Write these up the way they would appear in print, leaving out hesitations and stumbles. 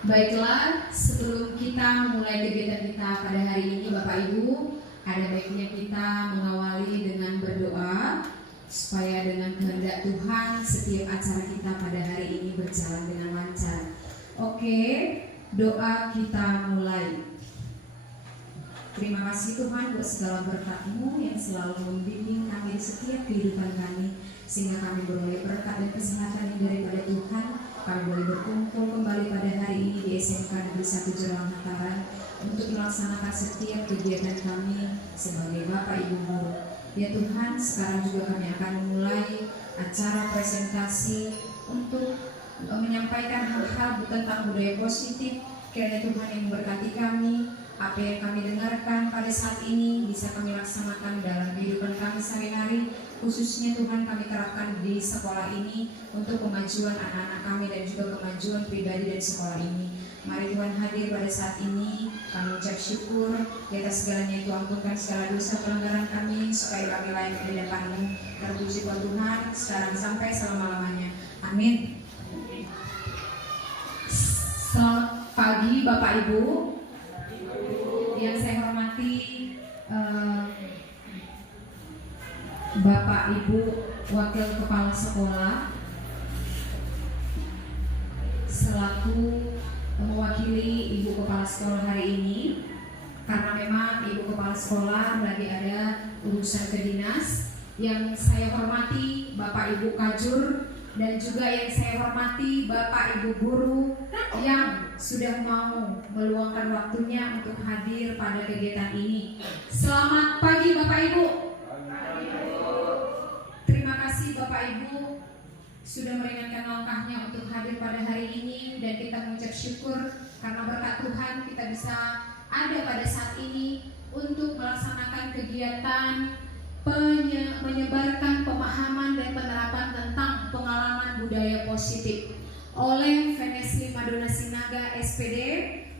Baiklah, sebelum kita memulai kegiatan kita pada hari ini, Bapak Ibu, ada baiknya kita mengawali dengan berdoa supaya dengan kehendak Tuhan setiap acara kita pada hari ini berjalan dengan lancar. Oke, doa kita mulai. Terima kasih Tuhan buat segala berkat-Mu yang selalu membimbing kami di setiap kehidupan kami, sehingga kami beroleh berkat dan kesehatan yang daripada Tuhan. Kami boleh berkumpul kembali pada hari ini di SMK Negeri 1 Jerawan Mataram untuk melaksanakan setiap kegiatan kami sebagai Bapak Ibu Guru. Ya Tuhan, sekarang juga kami akan memulai acara presentasi untuk menyampaikan hal-hal tentang budaya positif. Kiranya Tuhan yang memberkati kami, apa yang kami dengarkan pada saat ini bisa kami laksanakan dalam kehidupan kami sehari-hari, khususnya Tuhan kami terapkan di sekolah ini untuk kemajuan anak-anak kami dan juga kemajuan pribadi dari sekolah ini. Mari Tuhan hadir pada saat ini, kami ucap syukur di atas segalanya, itu ampunkan segala dosa pelanggaran kami supaya kami layak di hadapan-Mu. Terpuji Tuhan sekarang sampai selama-lamanya. Amin. Selamat pagi Bapak Ibu. Yang saya hormati Bapak Ibu Wakil Kepala Sekolah selaku mewakili Ibu Kepala Sekolah hari ini, karena memang Ibu Kepala Sekolah lagi ada urusan ke dinas. Yang saya hormati Bapak Ibu Kajur dan juga yang saya hormati Bapak Ibu Guru yang sudah mau meluangkan waktunya untuk hadir pada kegiatan ini. Selamat pagi Bapak Ibu. Terima kasih Bapak Ibu sudah meringankan langkahnya untuk hadir pada hari ini, dan kita mengucap syukur karena berkat Tuhan kita bisa ada pada saat ini untuk melaksanakan kegiatan menyebarkan pemahaman dan penerapan tentang pengalaman budaya positif oleh Venesli Madonna Sinaga SPD,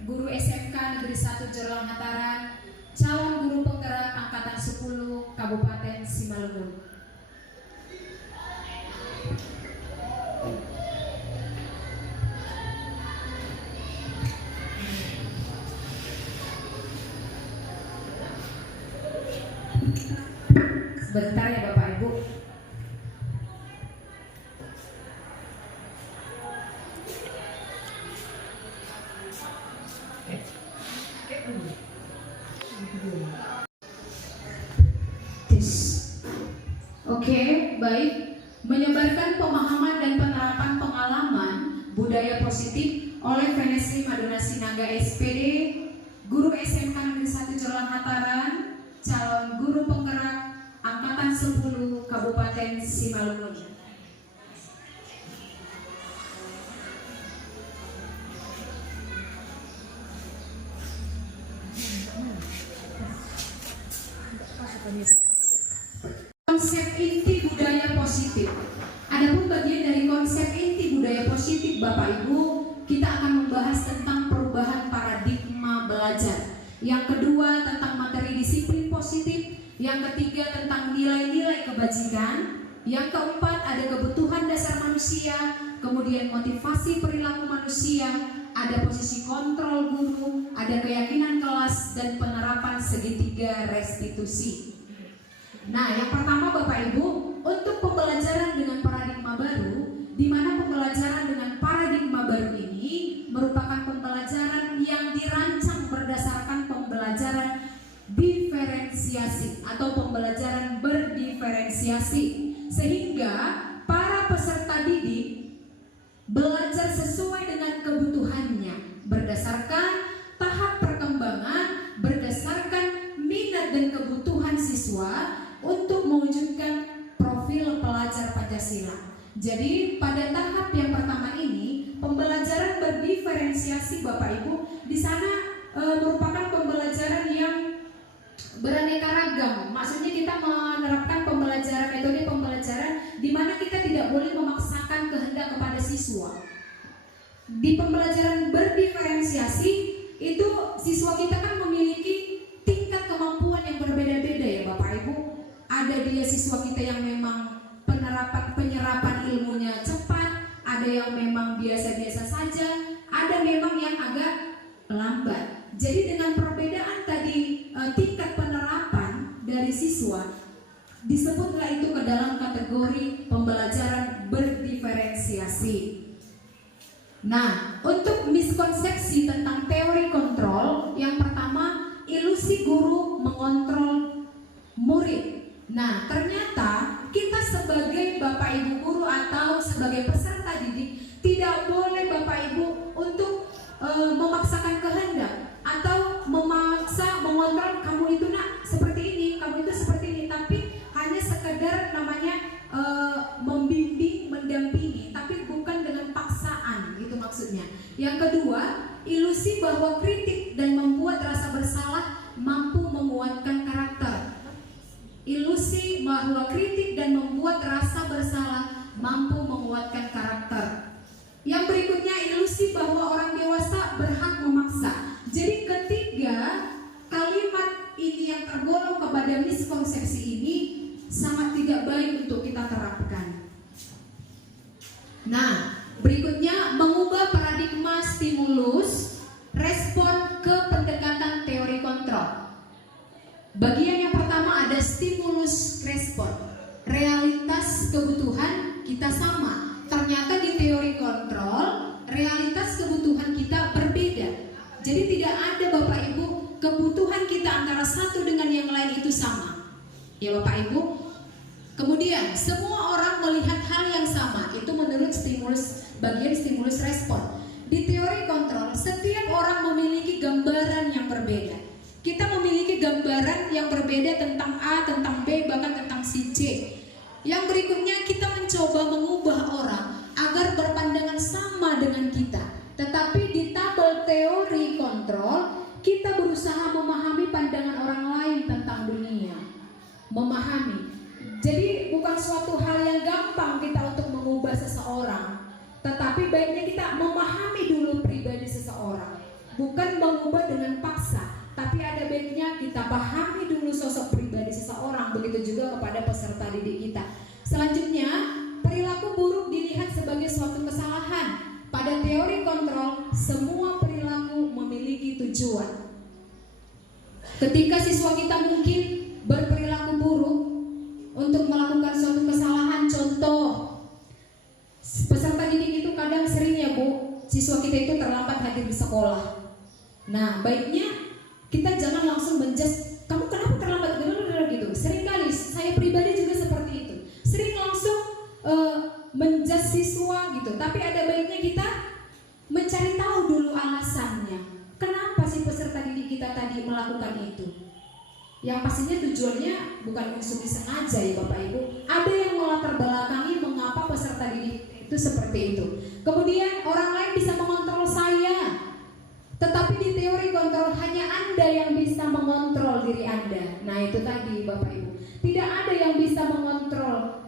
Guru SMK Negeri 1 Jerawan Mataram, calon guru penggerak Angkatan 10 Kabupaten Simalungun. Sebentar ya Bapak Ibu. Oke, baik. Menyebarkan pemahaman dan penerapan pengalaman budaya positif oleh Venesli Madonna Sinaga SPD, Guru SMK Negeri 1 Jerawan Mataram, calon guru penggerak Angkatan 10 Kabupaten Simalungun. Konsep inti budaya positif. Adapun bagian dari konsep inti budaya positif Bapak Ibu, kita akan membahas tentang perubahan paradigma belajar. Yang kedua tentang materi disiplin positif. Yang ketiga tentang nilai-nilai kebajikan. Yang keempat ada kebutuhan dasar manusia, kemudian motivasi perilaku manusia, ada posisi kontrol guru, ada keyakinan kelas, dan penerapan segitiga restitusi. Nah, yang pertama Bapak Ibu, untuk pembelajaran dengan paradigma baru, di mana pembelajaran dengan paradigma baru ini merupakan pembelajaran yang dirancang berdasarkan pembelajaran diferensiasi atau pembelajaran berdiferensiasi, sehingga para peserta didik belajar sesuai dengan kebutuhannya berdasarkan tahap perkembangan, berdasarkan minat dan kebutuhan siswa untuk mewujudkan profil pelajar Pancasila. Jadi pada tahap yang pertama ini pembelajaran berdiferensiasi Bapak Ibu di sana merupakan pembelajaran yang beraneka ragam. Maksudnya kita menerapkan metode pembelajaran di mana kita tidak boleh memaksakan kehendak kepada siswa. Di pembelajaran berdiferensiasi itu siswa kita kan memiliki tingkat kemampuan yang berbeda-beda ya Bapak Ibu. Ada dia siswa kita yang memang penyerapan ilmunya cepat, ada yang memang biasa-biasa saja, ada memang yang kategori pembelajaran berdiferensiasi. Nah, untuk miskonsepsi tentang teori kontrol, yang pertama, ilusi guru mengontrol murid. Nah, ternyata kita sebagai Bapak Ibu guru atau sebagai peserta didik tidak boleh Bapak Ibu untuk memaksakan kehendak atau memaksa mengontrol kamu itu nak seperti ini, kamu itu seperti ini, tapi hanya sekedar namanya membimbing, mendampingi, tapi bukan dengan paksaan, itu maksudnya. Yang kedua, ilusi bahwa kritik dan membuat rasa bersalah mampu menguatkan karakter. Ilusi bahwa kritik dan membuat rasa bersalah mampu menguatkan karakter. Yang berikutnya, ilusi bahwa orang dewasa berhak memaksa. Jadi ketiga kalimat ini yang tergolong kepada miskonsepsi ini sangat tidak baik untuk kita terapkan. Nah, berikutnya mengubah paradigma stimulus respon ke pendekatan teori kontrol. Bagian yang pertama ada stimulus respon. Realitas kebutuhan kita sama. Ternyata di teori kontrol realitas kebutuhan kita berbeda. Jadi tidak ada Bapak Ibu kebutuhan kita antara satu dengan yang lain itu sama. Ya Bapak Ibu. Kemudian semua orang melihat hal yang sama. Itu menurut bagian stimulus respon. Di teori kontrol setiap orang memiliki gambaran yang berbeda. Kita memiliki gambaran yang berbeda tentang A, tentang B, bahkan tentang si C. Yang berikutnya kita mencoba mengubah orang agar berpandangan sama dengan kita. Tetapi di tabel teori kontrol kita berusaha memahami pandangan orang lain tentang dunia. Memahami. Jadi bukan suatu hal yang gampang kita untuk mengubah seseorang. Tetapi baiknya kita memahami dulu pribadi seseorang. Bukan mengubah dengan paksa. Tapi ada baiknya kita pahami dulu sosok pribadi seseorang. Begitu juga kepada peserta didik kita. Selanjutnya, perilaku buruk dilihat sebagai suatu kesalahan. Pada teori kontrol, semua perilaku memiliki tujuan. Ketika siswa kita mungkin berperilaku buruk untuk melakukan suatu kesalahan, contoh peserta didik itu kadang sering ya Bu, siswa kita itu terlambat hadir di sekolah. Nah, baiknya kita jangan langsung menjudge, kamu kenapa terlambat gitu. Seringkali saya pribadi juga seperti itu. Sering langsung menjudge siswa gitu. Tapi ada baiknya kita mencari tahu dulu alasannya. Kenapa si peserta didik kita tadi melakukan itu? Yang pastinya tujuannya bukan maksud disengaja ya Bapak Ibu. Ada yang melatar belakangi mengapa peserta didik itu seperti itu. Kemudian orang lain bisa mengontrol saya. Tetapi di teori kontrol hanya Anda yang bisa mengontrol diri Anda. Nah itu tadi Bapak Ibu. Tidak ada yang bisa mengontrol.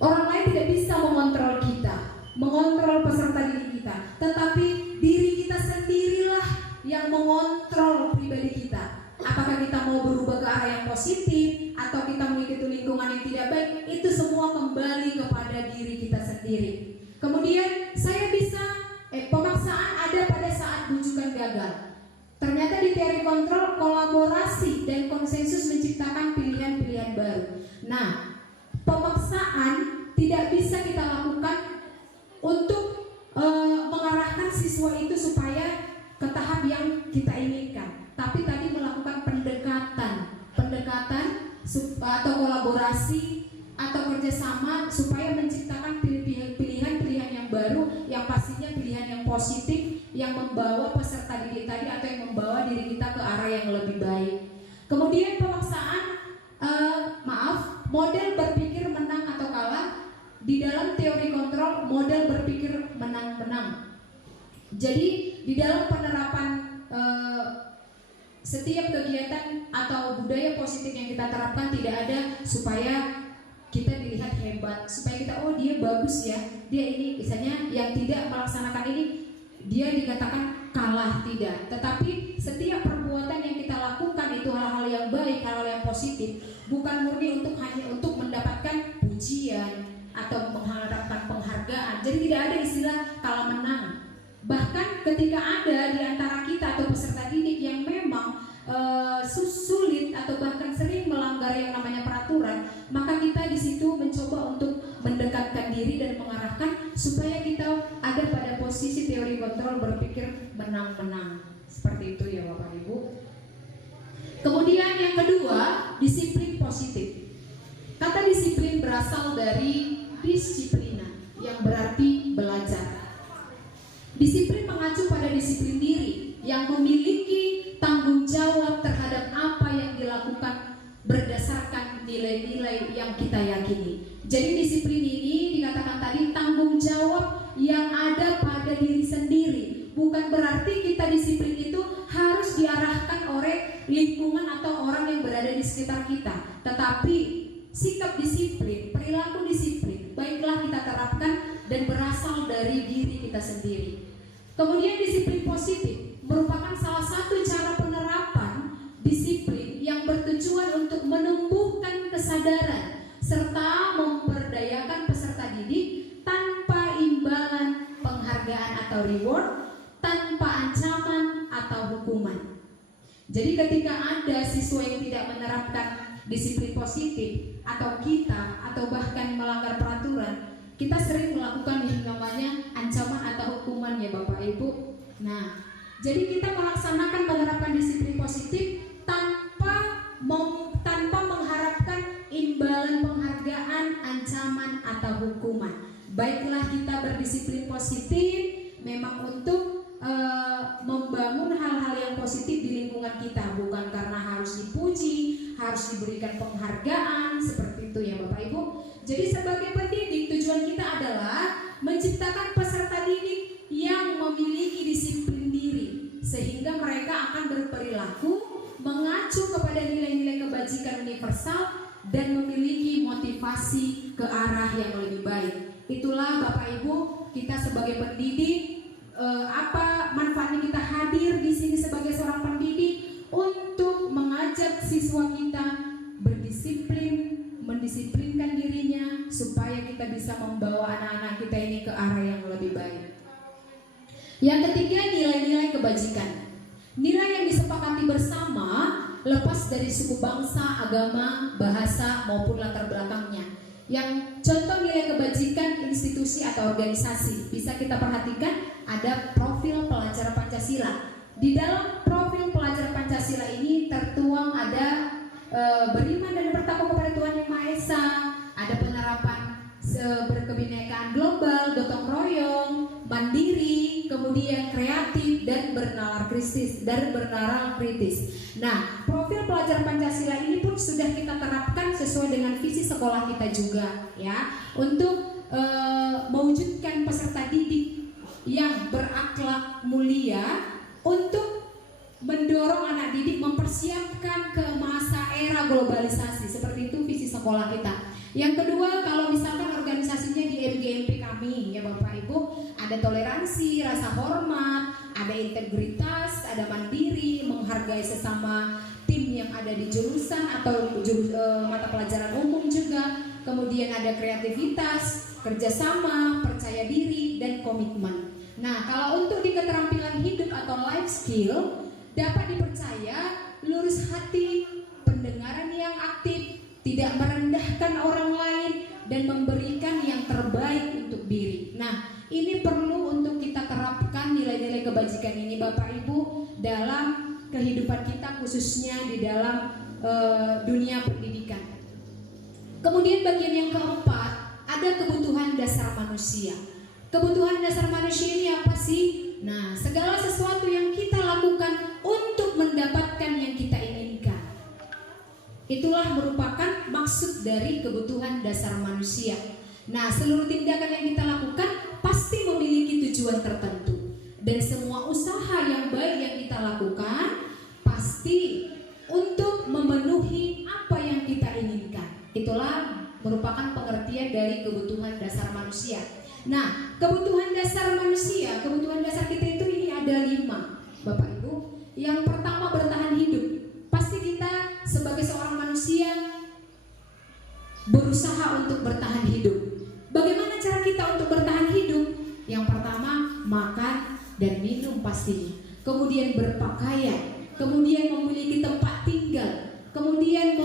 Orang lain tidak bisa mengontrol kita, mengontrol peserta didik kita. Tetapi diri kita sendirilah yang mengontrol pribadi kita. Apakah kita mau berubah ke arah yang positif atau kita mengikuti lingkungan yang tidak baik, itu semua kembali kepada diri kita sendiri. Kemudian saya bisa pemaksaan ada pada saat bujukan gagal. Ternyata di teori kontrol kolaborasi dan konsensus menciptakan pilihan-pilihan baru. Nah, pemaksaan tidak bisa kita lakukan untuk mengarahkan siswa itu supaya ke tahap yang kita inginkan. Tapi tadi melakukan pendekatan atau kolaborasi atau kerjasama supaya menciptakan pilihan-pilihan yang baru, yang pastinya pilihan yang positif, yang membawa peserta didik tadi atau yang membawa diri kita ke arah yang lebih baik. Kemudian pemaksaan, model berpikir menang atau kalah. Di dalam teori kontrol, model berpikir menang-menang. Jadi di dalam penerapan setiap kegiatan atau budaya positif yang kita terapkan tidak ada supaya kita dilihat hebat, supaya kita dia bagus ya, dia ini misalnya yang tidak melaksanakan ini dia dikatakan kalah, tidak. Tetapi setiap perbuatan yang kita lakukan itu hal-hal yang baik, hal-hal yang positif, bukan murni hanya untuk mendapatkan pujian atau mengharapkan penghargaan. Jadi tidak ada istilah kalah menang. Bahkan ketika ada di antara kita atau peserta didik yang memang sulit atau bahkan sering melanggar yang namanya peraturan, maka kita di situ mencoba kontrol, berpikir menang-menang. Seperti itu ya Bapak Ibu. Kemudian yang kedua, disiplin positif. Kata disiplin berasal dari disiplina, yang berarti belajar. Disiplin mengacu pada disiplin diri yang memiliki tanggung jawab terhadap apa yang dilakukan berdasarkan nilai-nilai yang kita yakini. Jadi disiplin ini dikatakan tadi tanggung jawab yang ada pada diri sendiri. Bukan berarti kita disiplin itu harus diarahkan oleh lingkungan atau orang yang berada di sekitar kita. Tetapi sikap disiplin, perilaku disiplin, baiklah kita terapkan dan berasal dari diri kita sendiri. Kemudian disiplin positif merupakan salah satu cara penerapan disiplin yang bertujuan untuk menumbuhkan kesadaran serta memberdayakan peserta didik tanpa imbalan penghargaan atau reward, tanpa ancaman atau hukuman. Jadi ketika ada siswa yang tidak menerapkan disiplin positif atau kita atau bahkan melanggar peraturan, kita sering melakukan yang namanya ancaman atau hukuman ya Bapak Ibu. Nah, jadi kita melaksanakan penerapan disiplin positif tanpa mengharapkan imbalan penghargaan, ancaman atau hukuman. Baiklah kita berdisiplin positif memang untuk membangun hal-hal yang positif di lingkungan kita, bukan karena harus dipuji, harus diberikan penghargaan, seperti itu ya Bapak Ibu. Jadi sebagai pendidik tujuan kita adalah menciptakan peserta didik yang memiliki disiplin diri, sehingga mereka akan berperilaku mengacu kepada nilai-nilai kebajikan universal dan memiliki motivasi ke arah yang lebih baik. Itulah Bapak Ibu, kita sebagai pendidik, apa manfaatnya kita hadir di sini sebagai seorang pendidik untuk mengajak siswa kita berdisiplin, mendisiplinkan dirinya supaya kita bisa membawa anak-anak kita ini ke arah yang lebih baik. Yang ketiga, nilai-nilai kebajikan. Nilai yang disepakati bersama lepas dari suku, bangsa, agama, bahasa maupun latar belakangnya. Yang contoh nilai kebajikan institusi atau organisasi bisa kita perhatikan, ada profil pelajar Pancasila. Di dalam profil pelajar Pancasila ini tertuang ada beriman dan bertakwa kepada Tuhan Yang Maha Esa, ada penerapan berkebinekaan global, gotong royong, mandiri, kemudian kreatif dan bernalar kritis. Nah, profil pelajar Pancasila ini pun sudah kita terapkan sesuai dengan visi sekolah kita juga, ya, untuk mewujudkan peserta didik yang berakhlak mulia, untuk mendorong anak didik mempersiapkan ke masa era globalisasi. Seperti itu visi sekolah kita. Yang kedua, kalau misalkan organisasinya di MGMP kami ya Bapak Ibu, ada toleransi, rasa hormat, ada integritas, ada mandiri, menghargai sesama tim yang ada di jurusan atau mata pelajaran umum juga. Kemudian ada kreativitas, kerjasama, percaya diri, dan komitmen. Nah, kalau untuk di keterampilan hidup atau life skill, dapat dipercaya, lurus hati, pendengaran yang aktif, tidak merendahkan orang lain, dan memberikan yang terbaik untuk diri. Nah, ini perlu untuk kita terapkan nilai-nilai kebajikan ini Bapak Ibu dalam kehidupan kita, khususnya di dalam dunia pendidikan. Kemudian bagian yang keempat, ada kebutuhan dasar manusia. Kebutuhan dasar manusia ini apa sih? Nah, segala sesuatu yang kita lakukan untuk mendapatkan yang kita inginkan. Itulah merupakan maksud dari kebutuhan dasar manusia. Nah, seluruh tindakan yang kita lakukan pasti memiliki tujuan tertentu. Dan semua usaha yang baik yang kita lakukan pasti untuk memenuhi apa yang kita inginkan. Itulah merupakan pengertian dari kebutuhan dasar manusia. Nah, kebutuhan dasar manusia, kebutuhan dasar kita itu ini ada 5, Bapak Ibu. Yang pertama, bertahan hidup. Pasti kita sebagai seorang manusia berusaha untuk bertahan hidup. Bagaimana cara kita untuk bertahan hidup? Yang pertama, makan dan minum pastinya. Kemudian berpakaian, kemudian memiliki tempat tinggal, kemudian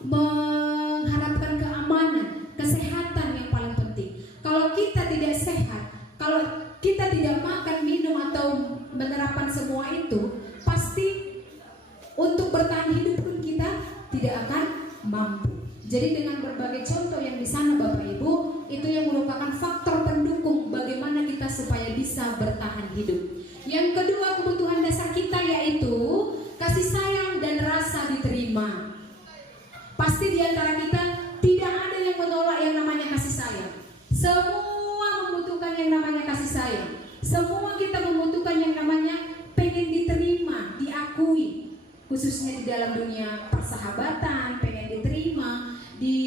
mengharapkan keamanan, kesehatan yang paling penting. Kalau kita tidak sehat, kalau kita tidak makan, minum Yang kedua, kebutuhan dasar kita yaitu kasih sayang dan rasa diterima. Pasti di antara kita tidak ada yang menolak yang namanya kasih sayang. Semua membutuhkan yang namanya kasih sayang. Semua kita membutuhkan yang namanya pengen diterima, diakui. Khususnya di dalam dunia persahabatan, pengen diterima. Di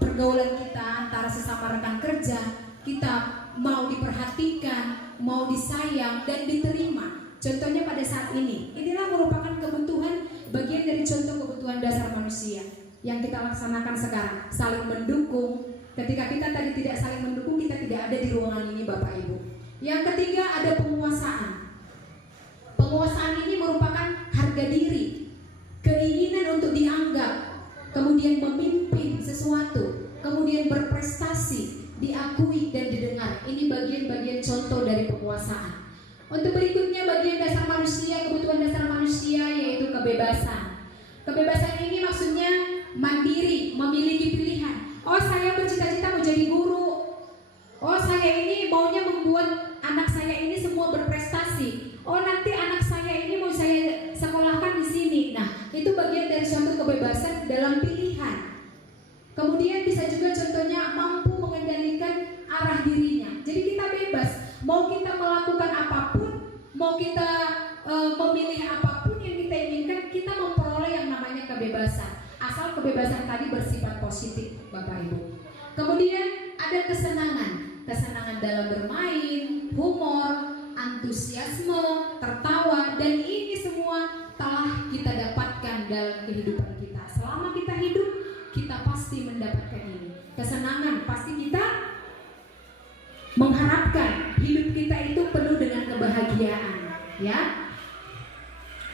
pergaulan kita antara sesama rekan kerja, kita mau diperhatikan, mau disayang dan diterima. Contohnya pada saat ini, inilah merupakan kebutuhan, bagian dari contoh kebutuhan dasar manusia yang kita laksanakan sekarang. Saling mendukung. Ketika kita tadi tidak saling mendukung, kita tidak ada di ruangan ini, Bapak Ibu. Yang ketiga, ada penguasaan. Penguasaan ini merupakan harga diri, keinginan untuk dianggap, kemudian memimpin sesuatu, kemudian berprestasi, diakui dan didengar. Ini bagian-bagian contoh dari penguasaan. Untuk berikutnya, bagian dasar manusia, kebutuhan dasar manusia yaitu kebebasan. Kebebasan ini maksudnya mandiri, memiliki pilihan. Oh, saya bercita-cita mau jadi guru. Oh, saya ini maunya membuat anak saya ini semua berprestasi. Oh, nanti anak saya ini mau saya sekolahkan di sini. Nah, itu bagian dari suatu kebebasan dalam pilihan. Kemudian bisa juga contohnya mampu mengendalikan arah dirinya. Jadi kita bebas, mau kita melakukan apapun, mau kita memilih apapun yang kita inginkan, kita memperoleh yang namanya kebebasan. Asal kebebasan tadi bersifat positif, Bapak Ibu. Kemudian ada kesenangan, kesenangan dalam bermain, humor, antusiasme, tertawa, dan ini semua telah kita dapatkan dalam kehidupan kita. Selama kita hidup, kita pasti mendapatkan ini. Kesenangan pasti kita mengharapkan hidup kita itu penuh dengan kebahagiaan, ya.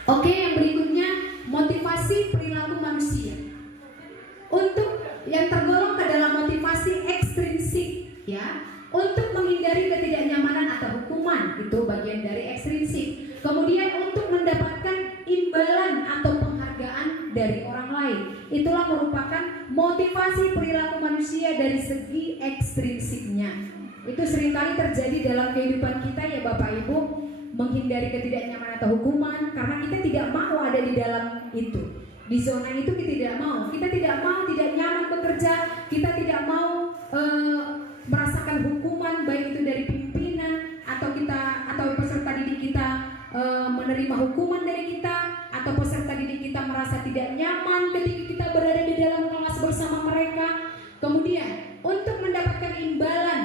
Oke, yang berikutnya motivasi perilaku manusia. Untuk yang tergolong ke dalam motivasi ekstrinsik, ya, untuk menghindari ketidaknyamanan atau hukuman, itu bagian dari ekstrinsik. Kemudian untuk mendapatkan imbalan atau penghargaan dari orang lain, itulah merupakan motivasi perilaku manusia dari segi ekstrinsiknya. Itu seringkali terjadi dalam kehidupan kita, ya Bapak Ibu, menghindari ketidaknyamanan atau hukuman karena kita tidak mau ada di dalam itu. Di zona itu kita tidak mau. Kita tidak mau, tidak nyaman bekerja. Kita tidak mau merasakan hukuman, baik itu dari pimpinan atau peserta didik kita menerima hukuman dari kita, atau peserta didik kita merasa tidak nyaman ketika kita berada di dalam kelas bersama mereka. Kemudian untuk mendapatkan imbalan,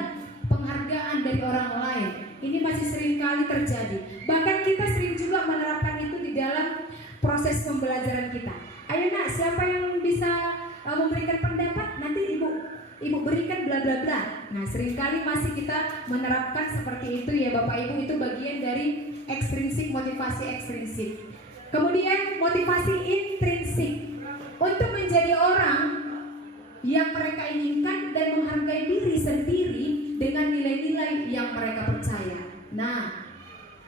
penghargaan dari orang lain, ini masih sering kali terjadi. Bahkan kita sering juga menerapkan itu di dalam proses pembelajaran kita. Ayo nak, siapa yang bisa memberikan pendapat? Nanti ibu berikan bla bla bla. Nah, seringkali masih kita menerapkan seperti itu, ya Bapak Ibu. Itu bagian dari ekstrinsik, motivasi ekstrinsik. Kemudian motivasi intrinsik, untuk menjadi orang yang mereka inginkan dan menghargai diri sendiri dengan nilai-nilai yang mereka percaya. Nah,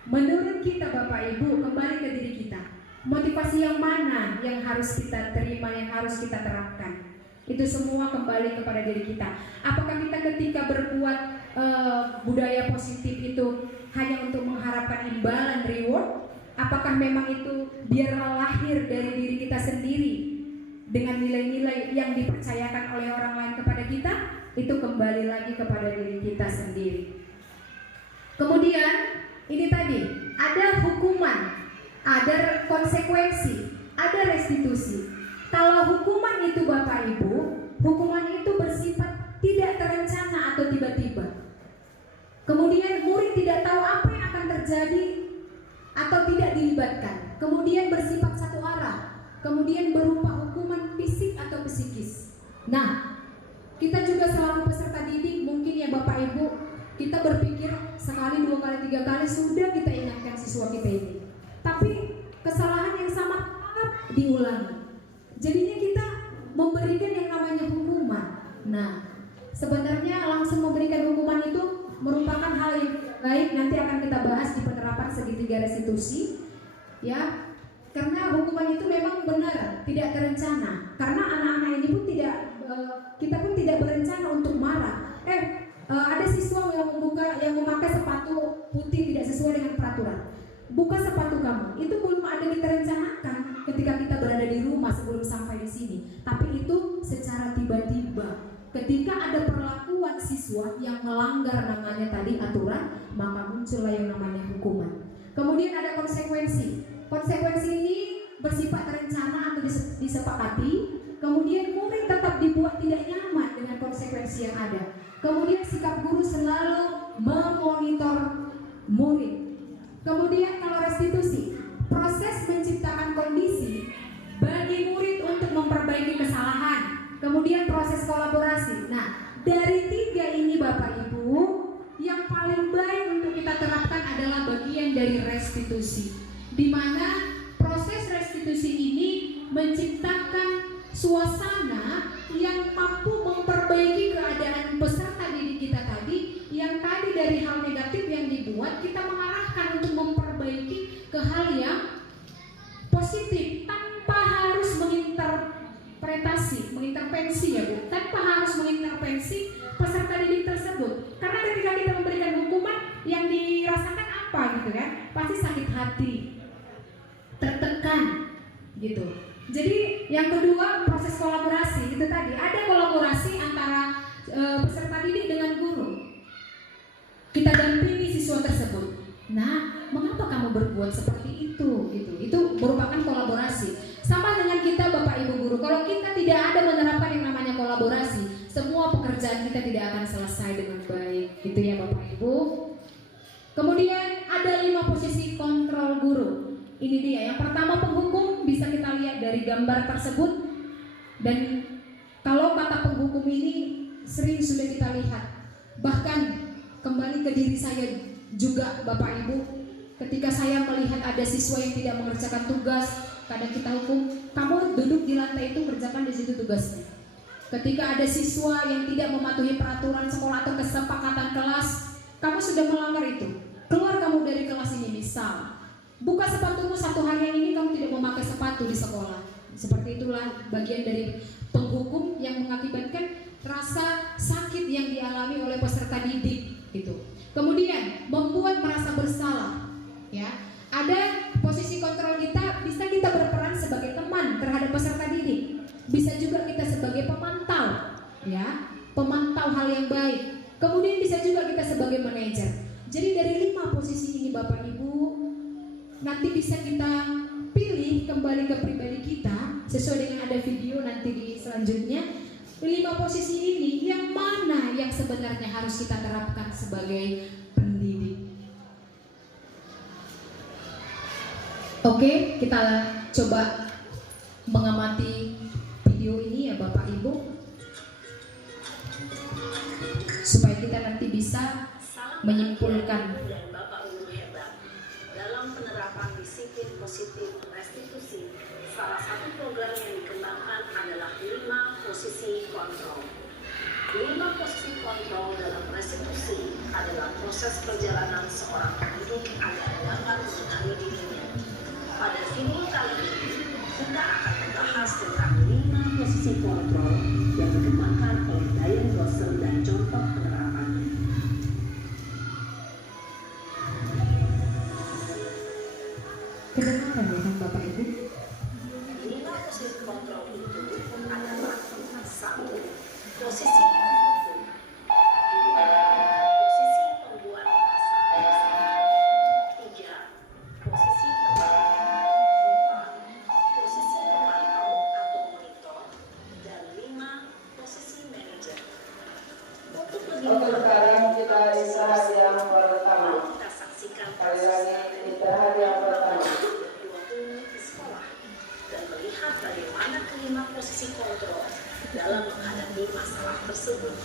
menurut kita Bapak Ibu, kembali ke diri kita, motivasi yang mana yang harus kita terima, yang harus kita terapkan? Itu semua kembali kepada diri kita. Apakah kita ketika berbuat budaya positif itu hanya untuk mengharapkan imbalan, reward? Apakah memang itu biarlah lahir dari diri kita sendiri dengan nilai-nilai yang dipercayakan oleh orang lain kepada kita? Itu kembali lagi kepada diri kita sendiri. Kemudian ini tadi ada hukuman, ada konsekuensi, ada restitusi. Kalau hukuman itu Bapak Ibu, hukuman itu bersifat tidak terencana atau tiba-tiba. Kemudian murid tidak tahu apa yang akan terjadi atau tidak dilibatkan. Kemudian bersifat satu arah. Kemudian berupa hukuman fisik atau psikis. Nah, kita juga selalu peserta didik, mungkin ya Bapak Ibu, kita berpikir sekali, dua kali, tiga kali sudah kita ingatkan siswa kita ini. Tapi kesalahan yang sama tetap diulangi. Jadinya kita memberikan yang namanya hukuman. Nah, sebenarnya langsung memberikan hukuman itu merupakan hal yang baik. Nanti akan kita bahas di penerapan segitiga restitusi, ya. Karena hukuman itu memang benar tidak terencana. Karena anak-anak ini pun tidak, kita pun tidak berencana untuk marah. Ada siswa yang memakai sepatu putih tidak sesuai dengan peraturan. buka sepatu kamu. Itu belum ada kita rencanakan ketika kita berada di rumah sebelum sampai di sini. Tapi itu secara tiba-tiba. Ketika ada perlakuan siswa yang melanggar namanya tadi aturan, maka muncullah yang namanya hukuman. Kemudian ada konsekuensi. Konsekuensi ini bersifat terencana atau disepakati. Kemudian murid tetap dibuat tidak nyaman dengan konsekuensi yang ada. Kemudian sikap guru selalu memonitor murid. Kemudian kalau restitusi, proses menciptakan kondisi bagi murid untuk memperbaiki kesalahan. Kemudian proses kolaborasi. Nah, dari 3 ini Bapak Ibu, yang paling baik untuk kita terapkan adalah bagian dari restitusi, di mana proses restitusi ini menciptakan suasana yang mampu memperbaiki keadaan peserta didik kita tadi, yang tadi dari hal negatif yang dibuat kita mengarahkan untuk memperbaiki ke hal yang positif tanpa harus mengintervensi ya Bu, tanpa harus mengintervensi peserta didik tersebut. Karena ketika kita memberikan hukuman, yang dirasakan apa gitu kan? Pasti sakit hati, tertekan gitu. Jadi yang kedua, proses kolaborasi itu tadi, ada kolaborasi antara peserta didik dengan guru. Kita dampingi siswa tersebut. Nah, mengapa kamu berbuat seperti itu? Gitu. Itu merupakan kolaborasi. Sama dengan kita Bapak Ibu guru, kalau kita tidak ada menerapkan yang namanya kolaborasi, semua pekerjaan kita tidak akan selesai dengan baik. Gitu ya Bapak Ibu. Kemudian ada 5 posisi kontrol guru. Ini dia. Yang pertama penghukum, bisa kita lihat dari gambar tersebut. Dan kalau kata penghukum ini sering sudah kita lihat. Bahkan kembali ke diri saya juga Bapak Ibu, ketika saya melihat ada siswa yang tidak mengerjakan tugas, kadang kita hukum, kamu duduk di lantai itu, kerjakan di situ tugasnya. Ketika ada siswa yang tidak mematuhi peraturan sekolah atau kesepakatan kelas, kamu sudah melanggar itu, keluar kamu dari kelas ini. Misal, buka sepatumu 1 hari ini kamu tidak memakai sepatu di sekolah. Seperti itulah bagian dari penghukum yang mengakibatkan rasa sakit yang dialami oleh peserta didik itu. Kemudian membuat merasa bersalah, ya. Ada posisi kontrol kita, bisa kita berperan sebagai teman terhadap peserta didik, bisa juga kita sebagai pemantau, ya, pemantau hal yang baik. Kemudian bisa juga kita sebagai manajer. Jadi dari 5 posisi ini Bapak Ibu, nanti bisa kita pilih kembali ke pribadi kita sesuai dengan ada video nanti di selanjutnya. 5 posisi ini yang mana yang sebenarnya harus kita terapkan sebagai pendidik. Oke, kita coba mengamati video ini ya Bapak Ibu, supaya kita nanti bisa menyimpulkan. Dan Bapak Guru hebat dalam penerapan disiplin positif restitusi. Salah satu program yang dikembangkan adalah 5 posisi kontrol. 5 posisi kontrol dalam restitusi adalah proses perjalanan seorang pendidik agar dapat mengenali dirinya. Pada video kali ini, kita akan membahas tentang 5 posisi kontrol yang dikembangkan oleh Diane Rosen dan contoh penerapannya. Kedengaran ya kan Bapak Ibu? 5 posisi kontrol itu adalah 1. Posisi penghukum, 2. Posisi pembuat masalah, 3. Posisi pendamping, 4. Posisi pemantau atau monitor, dan 5. Posisi manajer. Untuk lebih sekarang kita istirahat yang pertama. kita saksikan Kali lagi istirahat yang pertama. 20 menit di sekolah dan melihat bagaimana kelima posisi kontrol dalam menghadapi masalah tersebut.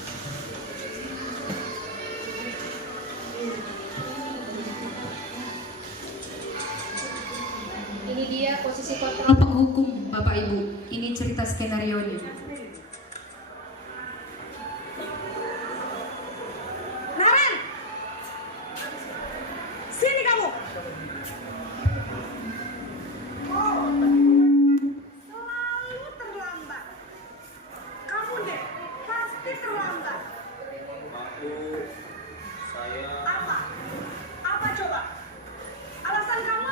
Ini dia posisi kontrol penghukum Bapak Ibu. Ini cerita skenario-nya. Naren, sini kamu. Selalu terlambat. Kamu deh, pasti terlambat. Saya Apa? Apa coba? Alasan kamu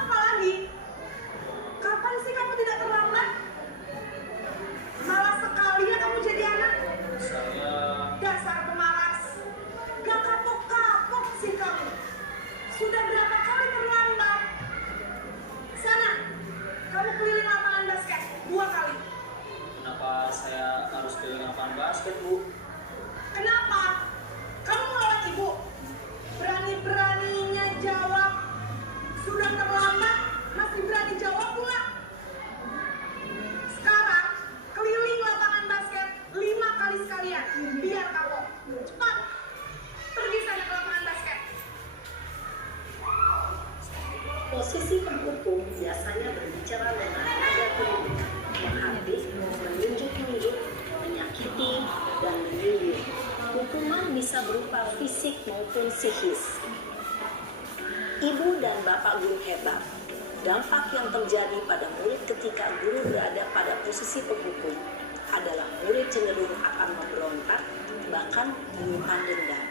Posisi penghukum biasanya berbicara dengan nada tinggi, menghardik, menunjuk-nunjuk, menyakiti, dan menyindir. Hukuman bisa berupa fisik maupun psikis. Ibu dan bapak guru hebat. Dampak yang terjadi pada murid ketika guru berada pada posisi penghukum adalah murid cenderung akan memberontak, bahkan menyimpan dendam.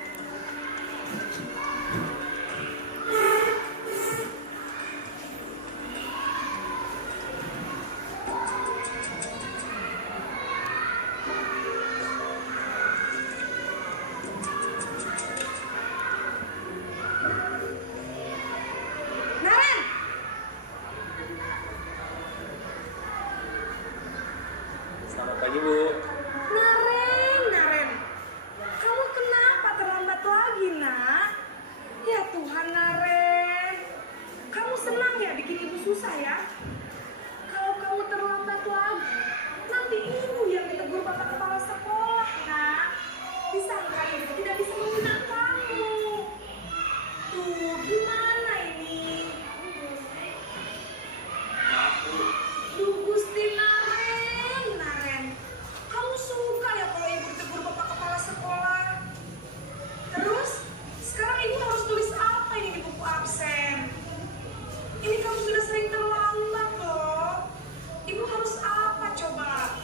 Naren, Selamat pagi, Bu. Naren, kamu kenapa terlambat lagi, nak? Ya Tuhan, Naren, kamu senang ya bikin ibu susah ya? Kalau kamu terlambat lagi, nanti ibu yang ditegur bapak kepala sekolah, nak. Disangka ibu tidak bisa mengundang kamu. Tuh, gimana ini? Maaf, Bu. Duh, Gusti Naren, kamu suka ya kalau ibu ditegur bapak kepala sekolah? Terus, sekarang ibu harus tulis apa ini di buku absen? Ini kamu sudah sering terlambat loh. Ibu harus apa coba?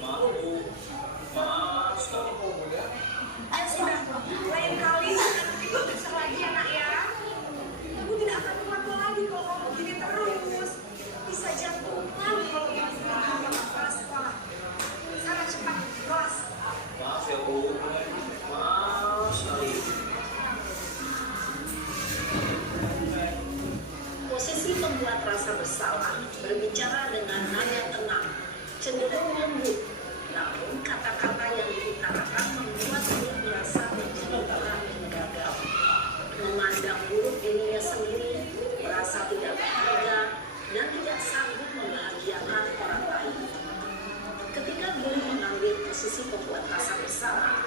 Maaf, Bu. Maaf sekali. Ya sudah, lain kali nanti ibu bisa lagi ya nak ya. Ibu tidak akan telat lagi kalau kamu begini terus. Bisa jantungan kalau ibu ditegur bapak kepala sekolah. Sana cepat, kelas. Maaf ya, Bu. Maaf sekali. Posisi pembuat rasa bersalah berbicara dengan nada tenang, cenderung lembut. Namun kata-kata yang diutarakan membuat murid merasa menjadi orang yang gagal, memandang buruk dirinya sendiri, merasa tidak berharga, dan tidak sanggup membahagiakan orang lain. Ketika guru mengambil posisi pembuat rasa bersalah,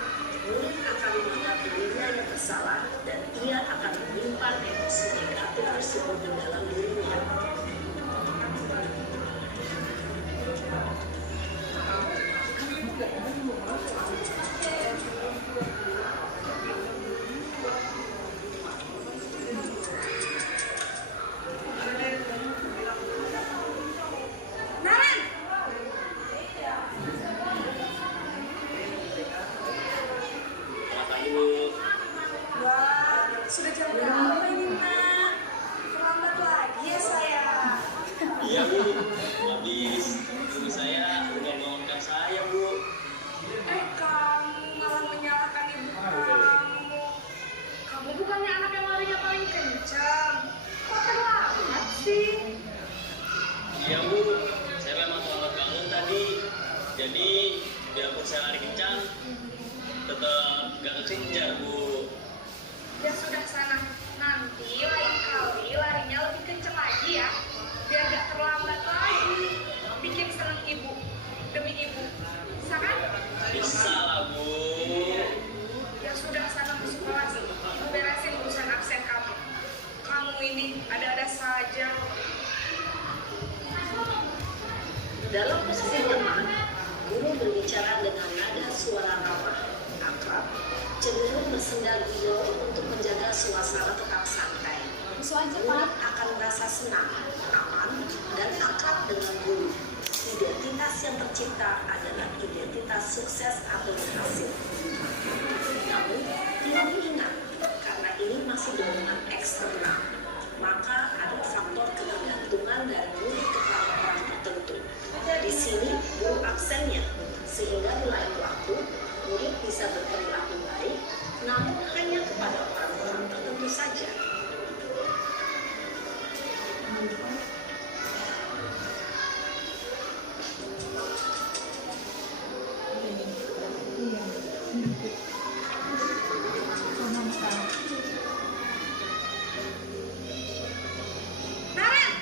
murid akan menganggap dirinya yang bersalah dan ia akan menyimpan emosi negatif tersebut di dalam dirinya. Naren! Selamat pagi, Bu. Wah, sudah jam berapa ini, nak? Terlambat lagi ya saya. Iya, Bu. Habis guru saya udah bangunkan saya, Bu. Kamu malah menyalahkan ibu kamu. Kamu bukannya anak yang larinya paling kencang. Kok terlambat sih? Iya, Bu. Saya memang terlambat bangun tadi. Jadi, biarpun saya lari kencang, tetap gak kejar, Bu. Ya sudah sana. Nanti lain kali larinya lebih kencang lagi ya. Biar gak terlambat lagi. Bikin seneng ibu. Demi ibu. Bisa kan? Bisa lah, Bu. Ya sudah sana ke sekolah sih. Ibu beresin urusan absen kamu. Kamu ini ada-ada saja. Dalam posisi teman, guru berbicara dengan nada suara ramah, akrab, cenderung bersenda gurau untuk menjaga suasana tetap santai. Murid akan merasa senang, aman, dan akrab dengan guru. Identitas yang tercipta adalah identitas sukses atau berhasil. Namun, tidak diingat, karena ini masih dorongan eksternal, maka ada faktor ketergantungan dari murid kepada orang tertentu. Di sini, guru absennya, sehingga di lain waktu, murid bisa berperilaku baik, namun hanya kepada orang-orang tertentu saja. Naren!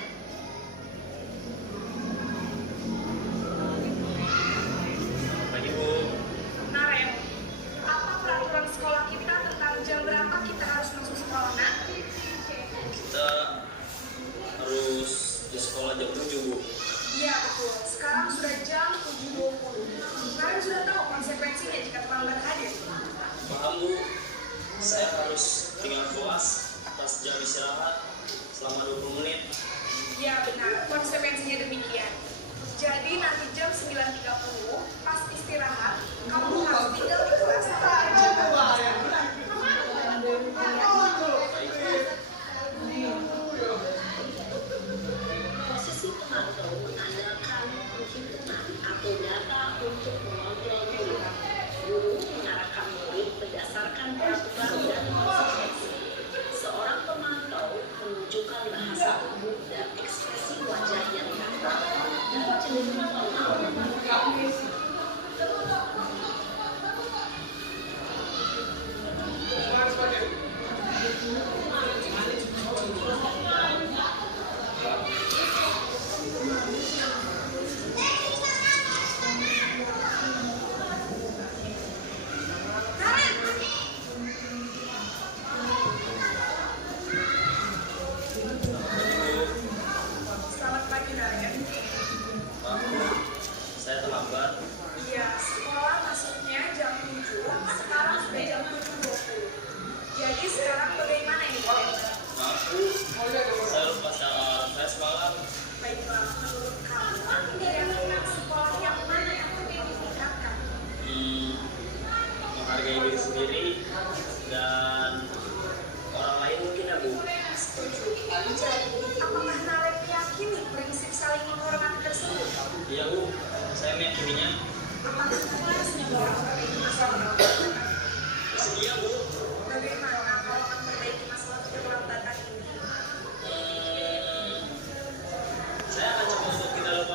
Selamat pagi, Bu. Naren, apa peraturan sekolah kita tentang jam berapa kita harus masuk sekolah, nak? Kita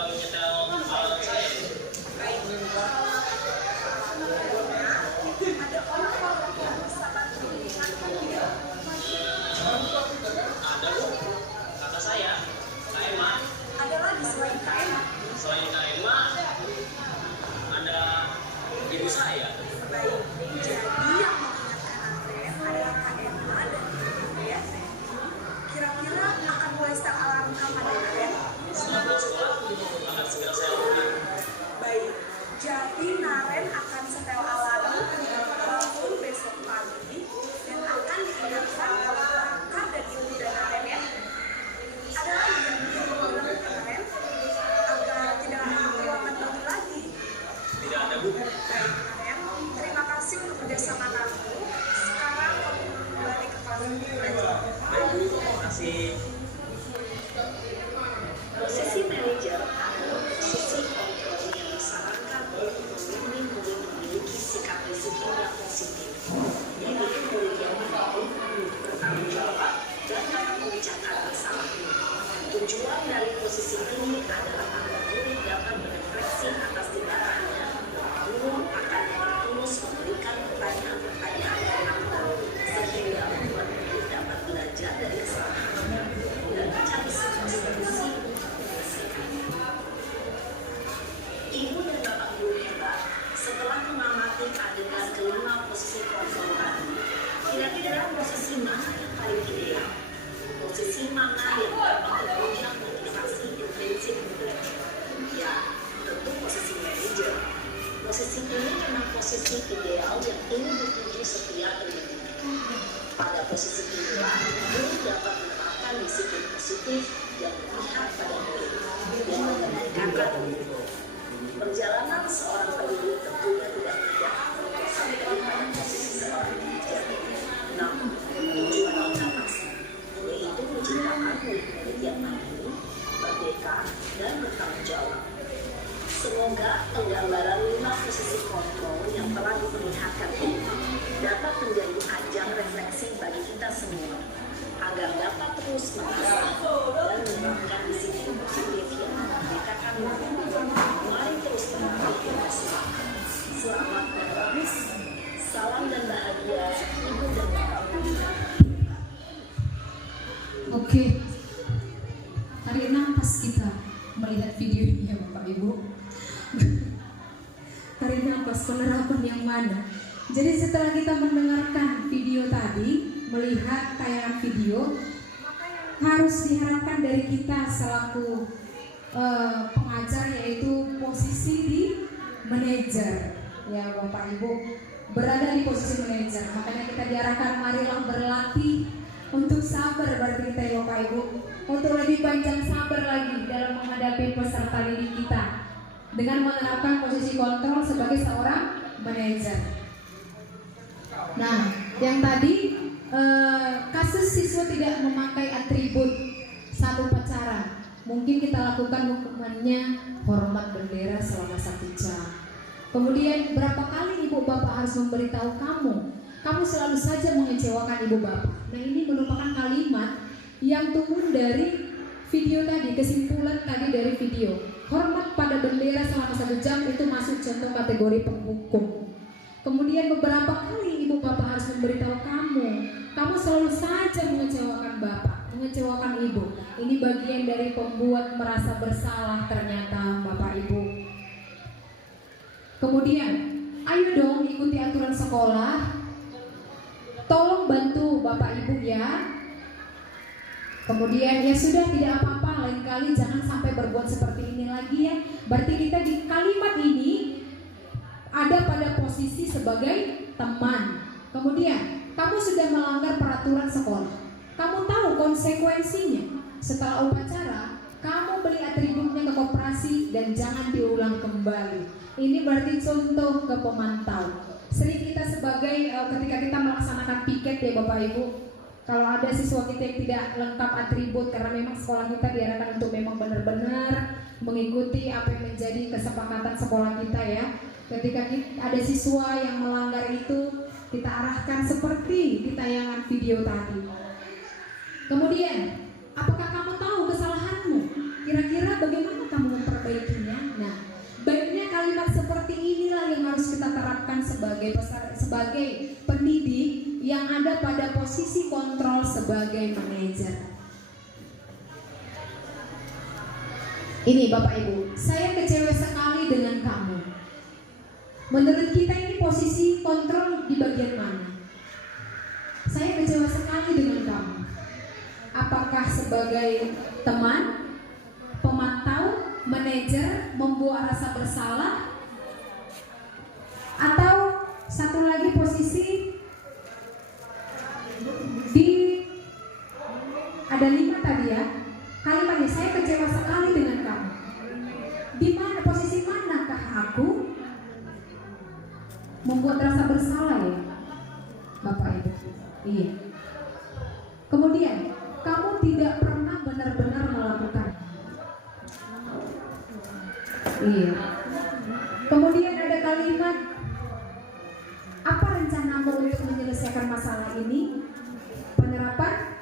menyetel alat saya. Baik, ada orang-orang yang bisa bantu mengingatkan tidak? Ada Bu, kata saya, Kak Emma. Ada lagi selain Kak Emma? Selain Kak Emma, ada ibu saya. Baik, jadi yang mengingatkan Andre adalah Kak Emma dan Ibu ya. Kira-kira akan mulai start alarm kapan ya Naren? Setelah pulang sekolah, akan segera saya lakukan. Baik, jadi Naren akan setel alarm bangun besok pagi dan akan diingatkan oleh kakak dan ibu dan Naren ya. Ada lagi yang ingin dibilang Naren agar tidak terlambat bangun lagi. Tidak ada Bu. Baik Naren, terima kasih untuk kerjasama kamu. Sekarang kamu kembali ke kelas belajar. Baik Bu, terima kasih. Posisi manajer adalah posisi kontrol yang disarankan untuk membimbing murid memiliki sikap disiplin yang positif, yaitu murid yang mau, bertanggung jawab, dan dapat membicarakan masalah. Tujuan dari posisi ini adalah agar murid dapat berefleksi atas tindakannya. Guru akan terus memberikan pertanyaan-pertanyaan yang aktual sehingga membuat murid dapat belajar dari kesalahannya dan mencari solusi. Ibu dan bapak guru hebat, setelah mengamati adegan kelima posisi kontrol tadi, kira-kira posisi mana yang paling ideal? Posisi mana yang dapat menunjang motivasi intensif murid? Ya, tentu posisi manajer. Posisi ini memang posisi ideal yang ingin dituju setiap pendidik. Pada posisi inilah, guru dapat menerapkan disiplin positif yang berpihak pada murid dan mengendalikan keadaan. Perjalanan seorang pendidik tentunya tidak mudah untuk sampai pada posisi seorang manajer. Namun, tujuan kita pasti, yaitu menciptakan murid-murid yang mandiri, merdeka, dan bertanggung jawab. Semoga penggambaran 5 posisi kontrol yang telah diperlihatkan ini dapat menjadi ajang refleksi bagi kita semua, agar dapat terus mengasah dan menerapkan disiplin positif yang memerdekakan murid. Mari terus menikmati bersama. Selamat dan bagus. Salam dan bahagia, Ibu dan Bapak Guru. Oke, tarik nafas kita melihat video ini ya Bapak Ibu. Tarik nafas, penerapan yang mana? Jadi setelah kita mendengarkan video tadi, melihat tayangan video, harus diharapkan dari kita selaku pengajar, yaitu posisi di manajer ya Bapak Ibu, berada di posisi manajer. Makanya kita diarahkan marilah berlatih untuk sabar, berarti kita ya Bapak Ibu, untuk lebih panjang sabar lagi dalam menghadapi peserta didik kita dengan menerapkan posisi kontrol sebagai seorang manajer. Nah, yang tadi kasus siswa tidak memakai atribut saat upacara, mungkin kita lakukan hukumannya hormat bendera selama 1 jam. Kemudian berapa kali ibu bapak harus memberitahu kamu selalu saja mengecewakan ibu bapak. Nah, ini merupakan kalimat yang turun dari video tadi, kesimpulan tadi dari video. Hormat pada bendera selama 1 jam itu masuk contoh kategori penghukum. Kemudian beberapa kali ibu bapak harus memberitahu kamu selalu saja mengecewakan bapak, mengecewakan ibu. Ini bagian dari pembuat merasa bersalah ternyata bapak ibu. Kemudian, ayo dong ikuti aturan sekolah. Tolong bantu bapak ibu ya. Kemudian ya sudah, tidak apa-apa, lain kali jangan sampai berbuat seperti ini lagi ya. Berarti kita di kalimat ini ada pada posisi sebagai teman. Kemudian kamu sudah melanggar peraturan sekolah, kamu tahu konsekuensinya. Setelah upacara, kamu beli atributnya ke koperasi dan jangan diulang kembali. Ini berarti contoh ke pemantau. Sering kita sebagai ketika kita melaksanakan piket ya Bapak Ibu, kalau ada siswa kita yang tidak lengkap atribut, karena memang sekolah kita diarahkan untuk memang benar-benar mengikuti apa yang menjadi kesepakatan sekolah kita ya. Ketika ada siswa yang melanggar itu, kita arahkan seperti di tayangan video tadi. Kemudian, apakah kamu tahu kesalahanmu? Kira-kira bagaimana kamu memperbaiki terapkan sebagai pendidik yang ada pada posisi kontrol sebagai manajer. Ini Bapak Ibu, saya kecewa sekali dengan kamu. Menurut kita ini posisi kontrol di bagian mana? Saya kecewa sekali dengan kamu. Apakah sebagai teman, pemantau, manajer, membuat rasa bersalah? Atau satu lagi posisi di ada 5 tadi ya. Kalimatnya, saya kecewa sekali dengan kamu. Di mana, posisi manakah aku membuat rasa bersalah ya, Bapak Ibu? Iya. Kemudian, kamu tidak pernah benar-benar melakukan. Iya. Kemudian ada kalimat, apa rencanamu untuk menyelesaikan masalah ini? Penerapan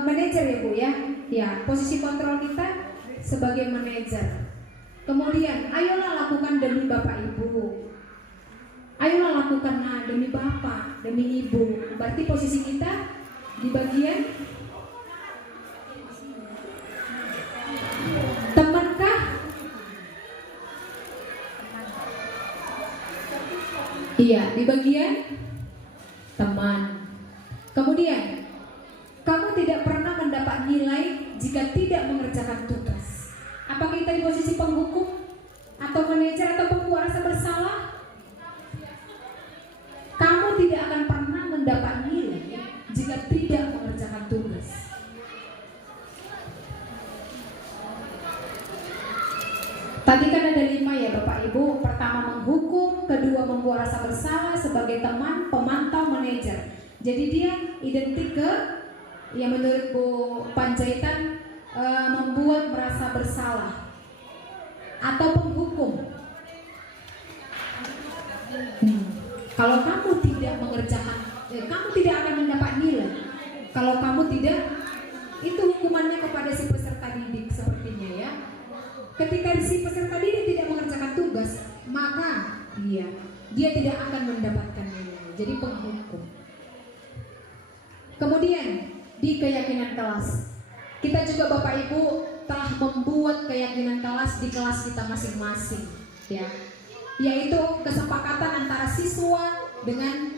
manajer ya Bu ya. Ya, posisi kontrol kita sebagai manajer. Kemudian, ayolah lakukan demi Bapak Ibu. Ayolah lakukan demi Bapak, demi Ibu. Berarti posisi kita di bagian temankah? Iya, di bagian teman. Kemudian, kamu tidak pernah mendapat nilai jika tidak mengerjakan tugas. Apakah kita di posisi penghukum atau manajer atau pembuat rasa bersalah? Kamu tidak akan pernah mendapat nilai jika tidak mengerjakan tugas. Tadi kan ada 5 ya Bapak Ibu. Pertama menghukum, kedua membuat rasa bersalah sebagai teman, pemantau, manajer. Jadi dia identik ke yang menurut Bu Panjaitan membuat merasa bersalah atau penghukum. Kalau kamu tidak mengerjakan, kamu tidak akan mendapat nilai. Kalau kamu tidak, itu hukumannya kepada si peserta didik sepertinya ya. Ketika si peserta didik tidak mengerjakan tugas, maka dia tidak akan mendapatkan nilai. Jadi penghukum. Kemudian di keyakinan kelas, kita juga Bapak Ibu telah membuat keyakinan kelas di kelas kita masing-masing, ya, yaitu kesepakatan antara siswa dengan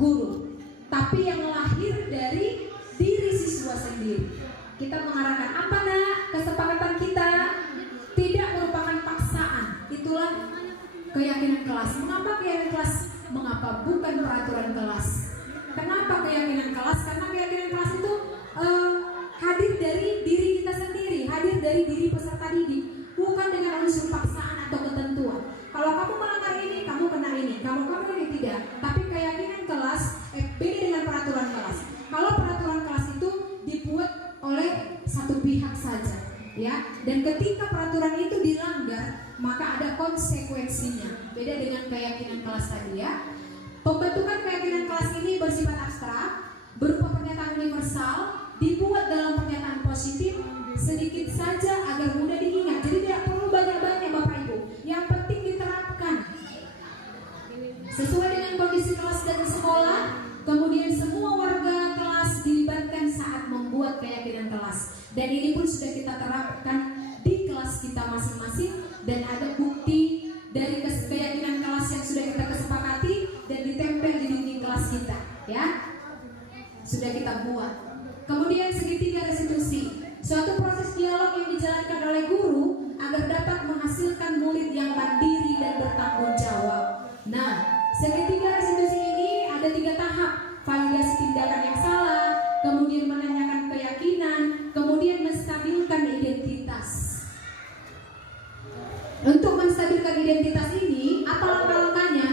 guru, tapi yang lahir dari diri siswa sendiri. Kita mengarahkan apa nak? Kesepakatan kita tidak merupakan paksaan. Itulah keyakinan kelas. Mengapa keyakinan kelas? Mengapa bukan peraturan kelas? Kenapa keyakinan kelas? Karena keyakinan kelas itu hadir dari diri kita sendiri, hadir dari diri peserta didik, bukan dengan unsur paksaan atau ketentuan. Kalau kamu melanggar ini, kamu kena ini. Kamu ini tidak. Tapi keyakinan kelas beda dengan peraturan kelas. Kalau peraturan kelas itu dibuat oleh satu pihak saja, ya. Dan ketika peraturan itu dilanggar, maka ada konsekuensinya. Beda dengan keyakinan kelas tadi ya. Pembentukan keyakinan kelas ini bersifat abstrak, berupa pernyataan universal, dibuat dalam pernyataan positif, sedikit saja agar mudah diingat. Jadi tidak perlu banyak-banyak Bapak Ibu. Yang penting diterapkan sesuai dengan kondisi kelas dan sekolah. Kemudian semua warga kelas dilibatkan saat membuat keyakinan kelas. Dan ini pun sudah kita terapkan di kelas kita masing-masing. Dan ada bukti dari keyakinan kelas yang sudah kita kesepakati dan ditempel di dinding kelas kita, ya, sudah kita buat. Kemudian segitiga restitusi, suatu proses dialog yang dijalankan oleh guru agar dapat menghasilkan murid yang mandiri dan bertanggung jawab. Nah, segitiga restitusi ini ada 3 tahap: validasi tindakan yang salah, kemudian menanyakan keyakinan, kemudian menstabilkan identitas. Untuk menstabilkan identitas ini, apa langkah-langkahnya?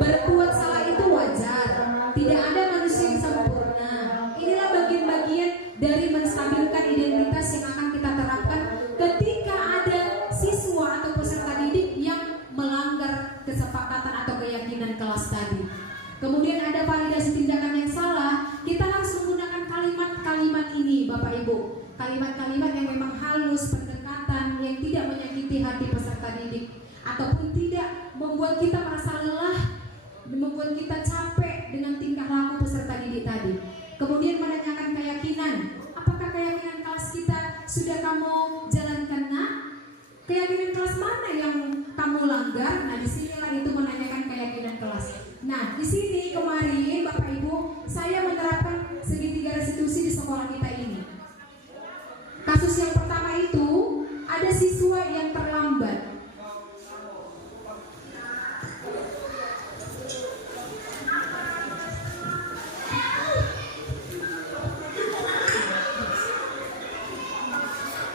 Berbuat salah itu wajar, tidak ada manusia yang sempurna. Inilah bagian-bagian dari menstabilkan identitas yang akan kita terapkan ketika ada siswa atau peserta didik yang melanggar kesepakatan atau keyakinan kelas tadi. Kemudian ada validasi tindakan yang salah. Kita harus menggunakan kalimat-kalimat ini Bapak Ibu, kalimat-kalimat yang memang halus, pendekatan yang tidak menyakiti hati peserta didik. ataupun tidak membuat kita merasa lelah, membuat kita capek dengan tingkah laku peserta didik tadi. Kemudian menanyakan keyakinan, apakah keyakinan kelas kita sudah kamu jalankan nak? Keyakinan kelas mana yang kamu langgar? Nah, disinilah itu menanyakan keyakinan kelas. Nah, di sini kemarin Bapak Ibu, saya menerapkan segitiga restitusi di sekolah kita ini. Kasus yang pertama itu ada siswa yang terlambat.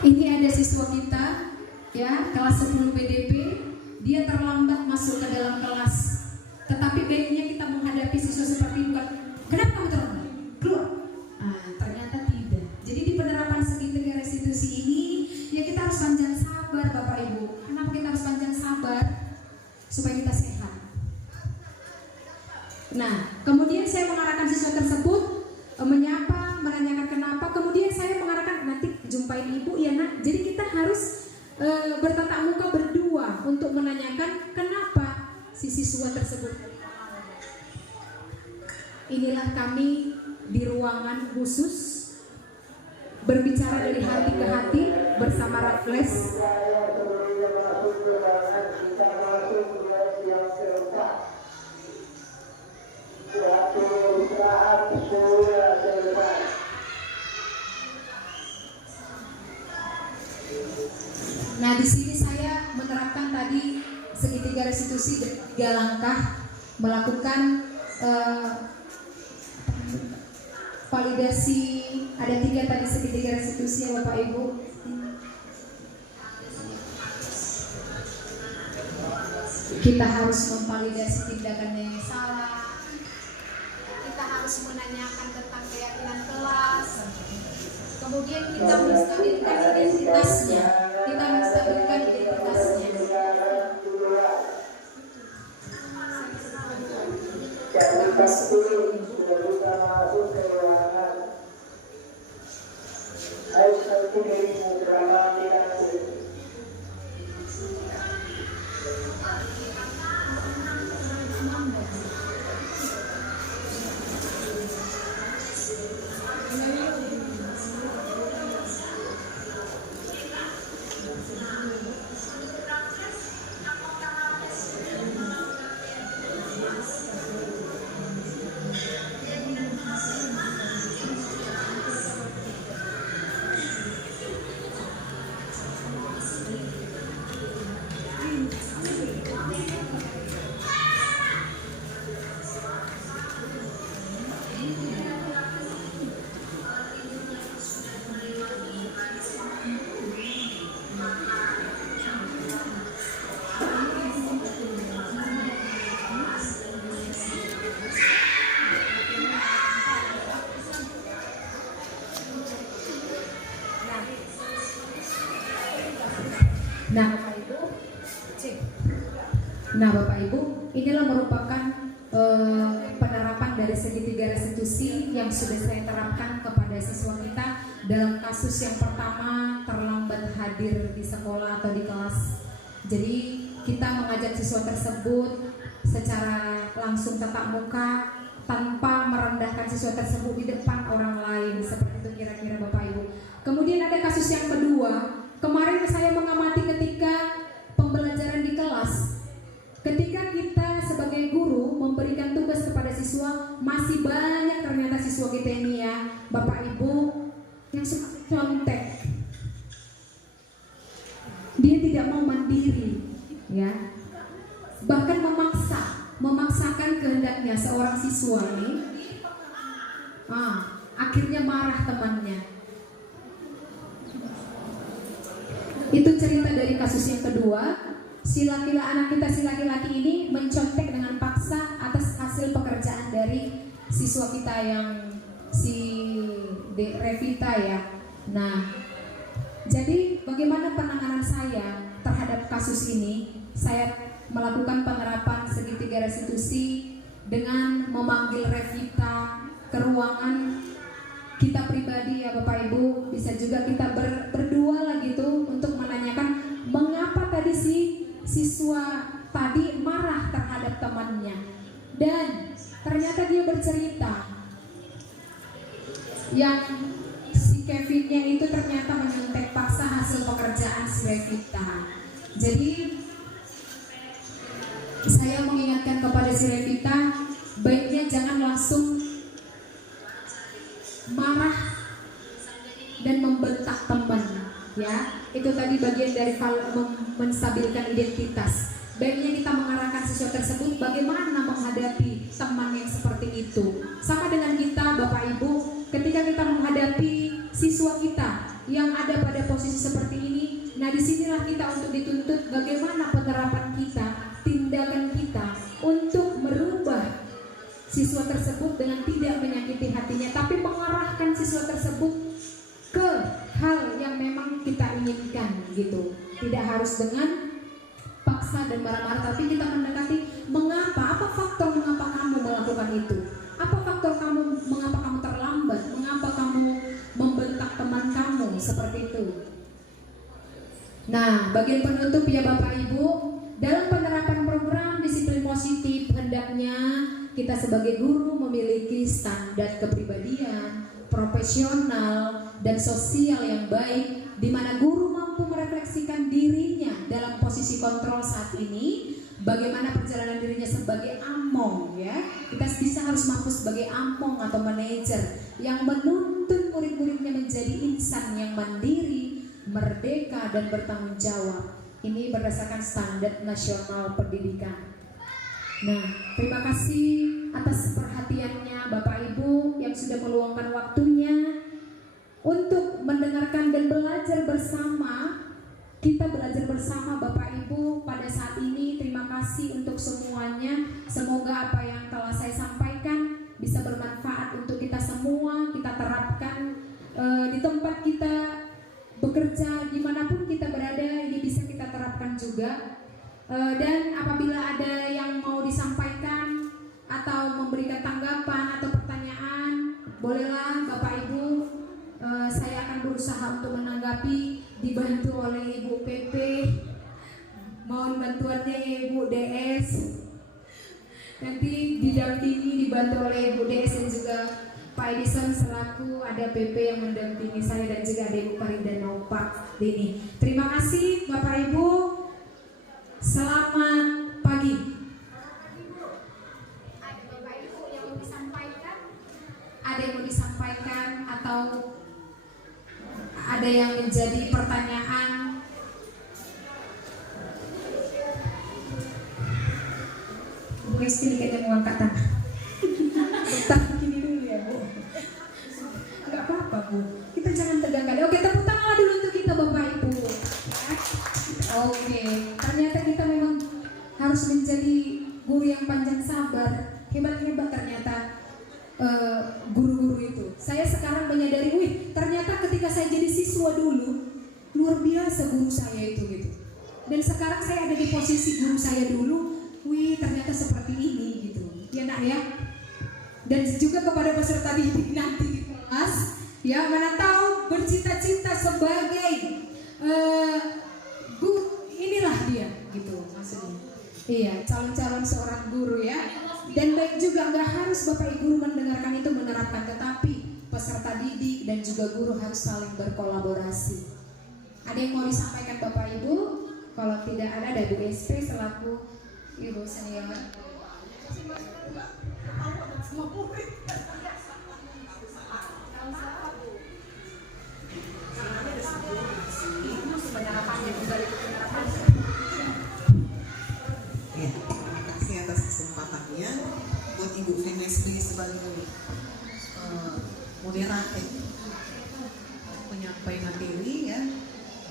Ini ada siswa kita, ya, kelas 10 PDP, dia terlambat masuk ke dalam kelas. Tetapi baiknya kita menghadapi siswa seperti bukan, kenapa kamu terlambat? Keluar. Ternyata tidak. Jadi di penerapan segitiga restitusi ini, ya kita harus panjang sabar Bapak Ibu. Kenapa kita harus panjang sabar? Supaya kita sehat. Nah, kemudian saya mengarahkan siswa tersebut menyapa, menanyakan kenapa. Kemudian saya mengarahkan, nanti jumpain ibu ya nak. Jadi kita harus bertatap muka berdua untuk menanyakan kenapa si siswa tersebut. Inilah kami di ruangan khusus berbicara dari hati ke hati bersama Raffles. Saya sebelumnya masuk ke ruangan, kita masuk ke yang keempat. Suatu saat sudah selesai. Nah, di sini saya menerapkan tadi segitiga restitusi 3 langkah, melakukan validasi. Ada 3 tadi segitiga restitusi ya Bapak Ibu. Kita harus memvalidasi tindakannya yang salah. Kita harus menanyakan tentang keyakinan kelas. Kemudian kita menstabilkan identitasnya. Kita menstabilkan identitasnya. Jadi pasti sudah bisa masuk ke ruangan. Ayo satu dirimu dramatikasi. Nah Bapak Ibu, inilah merupakan penerapan dari segitiga restitusi yang sudah saya terapkan kepada siswa kita dalam kasus yang pertama terlambat hadir di sekolah atau di kelas. Jadi kita mengajak siswa tersebut secara langsung tatap muka tanpa merendahkan siswa tersebut di depan orang lain, seperti itu kira-kira Bapak Ibu. Kemudian ada kasus yang kedua, kemarin saya mengamati ketika pembelajaran di kelas. Ketika kita sebagai guru memberikan tugas kepada siswa, masih banyak ternyata siswa kita ini ya, Bapak Ibu, yang suka contek. Dia tidak mau mandiri, ya. Bahkan memaksakan kehendaknya seorang siswa ini. Akhirnya marah temannya. Itu cerita dari kasus yang kedua. Anak kita si laki-laki ini mencontek dengan paksa atas hasil pekerjaan dari siswa kita yang si Revita ya. Nah, jadi bagaimana penanganan saya terhadap kasus ini? Saya melakukan penerapan segitiga restitusi dengan memanggil Revita ke ruangan kita pribadi ya Bapak Ibu. Bisa juga kita berdua lah gitu untuk menanyakan mengapa tadi siswa Dan ternyata dia bercerita yang si Kevinnya itu ternyata menyuntik paksa hasil pekerjaan si Revita. Jadi saya mengingatkan kepada si Revita, baiknya jangan langsung marah dan membentak teman, ya. Itu tadi bagian dari menstabilkan identitas. Baiknya kita mengarahkan siswa tersebut bagaimana menghadapi teman yang seperti itu. Sama dengan kita Bapak Ibu, ketika kita menghadapi siswa kita yang ada pada posisi seperti ini, nah disinilah kita untuk dituntut bagaimana penerapan kita, tindakan kita untuk merubah siswa tersebut dengan tidak menyakiti hatinya, tapi mengarahkan siswa tersebut ke hal yang memang kita inginkan gitu. Tidak harus dengan paksa dan marah-marah, tapi kita mendekati mengapa, apa faktor mengapa kamu melakukan itu, apa faktor kamu, mengapa kamu terlambat, mengapa kamu membentak teman kamu seperti itu. Nah, bagian penutup ya Bapak Ibu, dalam penerapan program disiplin positif hendaknya kita sebagai guru memiliki standar kepribadian, profesional dan sosial yang baik, di mana guru mampu merefleksikan dirinya dalam posisi kontrol saat ini, bagaimana perjalanan dirinya sebagai among, ya. Kita bisa harus mampu sebagai among atau manajer yang menuntun murid-muridnya menjadi insan yang mandiri, merdeka dan bertanggung jawab. Ini berdasarkan standar nasional pendidikan. Nah, terima kasih atas perhatiannya Bapak Ibu yang sudah meluangkan waktunya untuk mendengarkan dan belajar bersama. Kita belajar bersama Bapak Ibu pada saat ini. Terima kasih untuk semuanya. Semoga apa yang telah saya sampaikan bisa bermanfaat untuk kita semua. Kita terapkan di tempat kita bekerja, dimanapun kita berada, ini bisa kita terapkan juga. Dan apabila ada yang mau disampaikan atau memberikan tanggapan atau pertanyaan, bolehlah Bapak Ibu. Saya akan berusaha untuk menanggapi, dibantu oleh Ibu PP, mohon bantuannya Ibu DS, nanti didampingi, dibantu oleh Ibu DS dan juga Pak Edison selaku ada PP yang mendampingi saya, dan juga ada Ibu Farida Naupak Dini. Terima kasih Bapak Ibu, selamat pagi. Ada Bapak Ibu yang mau disampaikan? Ada yang mau disampaikan atau ada yang menjadi pertanyaan? Bu Kristi kayaknya mau angkat tangan. Bentar, begini dulu ya Bu. Gak apa-apa Bu, kita jangan tegang kali. Oke, tepuk tangan dulu untuk kita Bapak Ibu. Oke, ternyata kita memang harus menjadi guru yang panjang sabar. Hebat-hebat ternyata guru-guru itu. Saya sekarang menyadari, ternyata ketika saya jadi siswa dulu, luar biasa guru saya itu gitu. Dan sekarang saya ada di posisi guru saya dulu, ternyata seperti ini gitu. Ya Nak ya. Dan juga kepada peserta didik nanti di kelas, ya mana tahu bercita-cita sebagai guru, inilah dia gitu maksudnya. Iya, calon-calon seorang guru ya. Dan baik juga, nggak harus Bapak Ibu guru mendengarkan itu menerapkan, tetapi peserta didik dan juga guru harus saling berkolaborasi. Ada yang mau disampaikan Bapak Ibu? Kalau tidak ada Bu SP selaku Ibu senior. Ya, terima kasih atas kesempatannya buat Ibu Venesri sebagai moderator penyampai materi ya,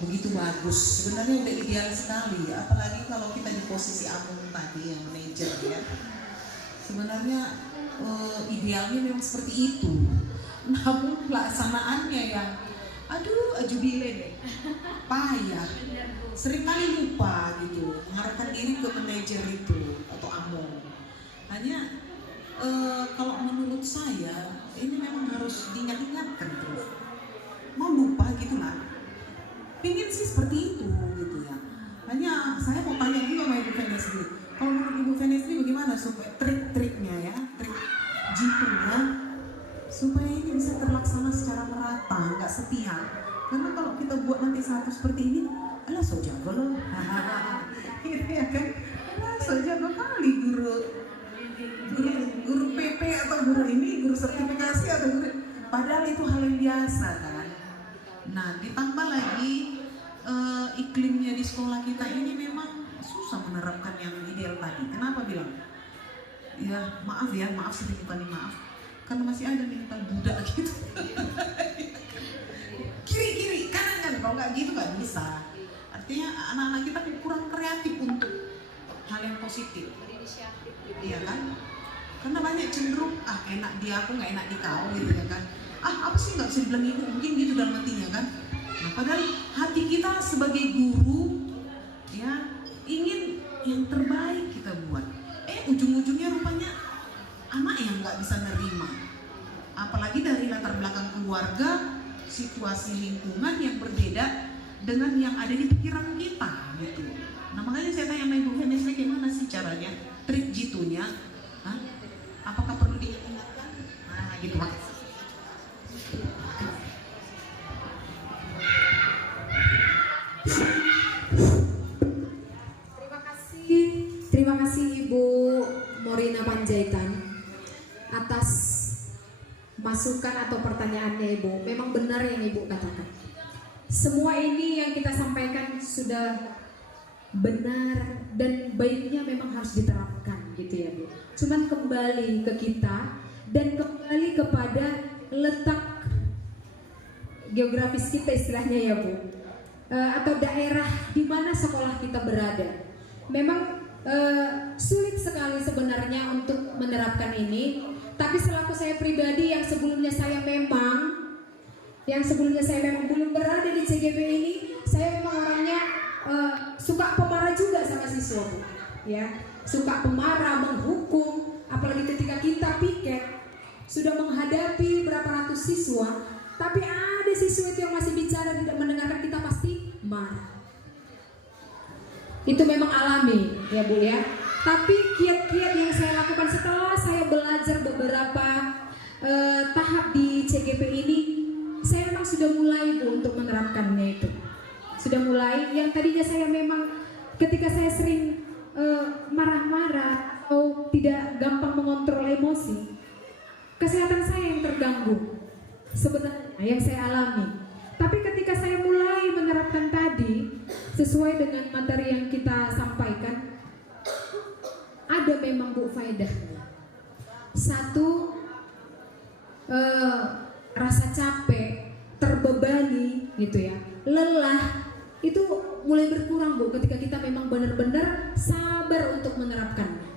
begitu bagus. Sebenarnya udah ideal sekali, apalagi kalau kita di posisi Amung tadi yang manajer ya. Sebenarnya idealnya memang seperti itu. Namun pelaksanaannya yang ajubile deh, payah, seringkali lupa gitu, mengarahkan diri ke manajer itu atau Amung. Hanya kalau menurut saya ini memang harus diingat-ingatkan terus. Mau lupa gitu lah. Pingin sih seperti itu gitu ya. Hanya saya mau tanya juga sama Ibu Venesri. Kalau menurut Ibu Venesri bagaimana supaya trik-trik kepastian. Karena kalau kita buat nanti satu seperti ini, alah so jago loh. Gitu ya kan? Alah so jago kali guru PP atau guru ini, guru sertifikasi atau guru, padahal itu hal yang biasa kan. Nah, ditambah lagi iklimnya di sekolah kita ini memang susah menerapkan yang ideal tadi. Kenapa bilang? Ya maaf sedikit tadi maaf, karena masih ada mental budak gitu. Kiri kanan, kalau nggak gitu nggak bisa. Artinya anak-anak kita kurang kreatif untuk hal yang positif. Iya kan? Karena banyak cenderung enak di aku nggak enak di kau gitu ya kan. Apa sih nggak bisa dibilang ibu, mungkin gitu dalam hatinya kan. Nah, padahal hati kita sebagai guru ya ingin yang terbaik kita buat. Ujung-ujungnya rupanya anak yang nggak bisa nerima. Apalagi dari latar belakang keluarga, situasi lingkungan yang berbeda dengan yang ada di pikiran kita gitu. Nah makanya saya tanya sama Ibu Fenesli, gimana sih caranya, trik jitunya? Apakah perlu diingatkan? Nah gitu Pak. Terima kasih Ibu Morina Panjaitan atas masukan atau pertanyaannya Ibu. Memang benar yang Ibu katakan. Semua ini yang kita sampaikan sudah benar dan baiknya memang harus diterapkan gitu ya Bu. Cuman kembali ke kita dan kembali kepada letak geografis kita istilahnya ya Bu, atau daerah di mana sekolah kita berada. Memang sulit sekali sebenarnya untuk menerapkan ini. Tapi selaku saya pribadi yang sebelumnya saya memang belum berada di CGP ini, saya memang orangnya suka pemarah juga sama siswa Bu. Ya, suka pemarah, menghukum, apalagi ketika kita piket sudah menghadapi berapa ratus siswa, tapi ada siswa itu yang masih bicara tidak mendengarkan, kita pasti marah. Itu memang alami ya Bu ya. Tapi kiat-kiat yang saya lakukan setelah saya belajar beberapa tahap di CGP ini, saya memang sudah mulai Bu untuk menerapkannya itu. Sudah mulai, yang tadinya saya memang ketika saya sering marah-marah atau tidak gampang mengontrol emosi, kesehatan saya yang terganggu sebenarnya yang saya alami. Tapi ketika saya mulai menerapkan tadi sesuai dengan materi yang kita sampaikan, ada memang Bu faedahnya. Satu, rasa capek, terbebani gitu ya, lelah itu mulai berkurang Bu ketika kita memang benar-benar sabar untuk menerapkannya.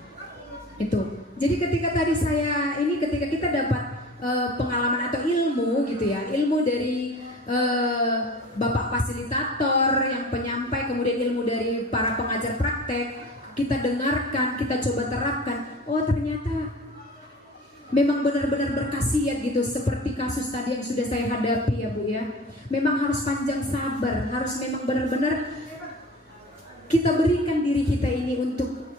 Itu. Jadi ketika kita dapat pengalaman atau ilmu gitu ya, ilmu dari Bapak fasilitator yang penyampai, kemudian ilmu dari para pengajar praktek, kita dengarkan, kita coba terapkan. Oh ternyata memang benar-benar berkhasiat gitu, seperti kasus tadi yang sudah saya hadapi ya Bu ya. Memang harus panjang sabar, harus memang benar-benar kita berikan diri kita ini untuk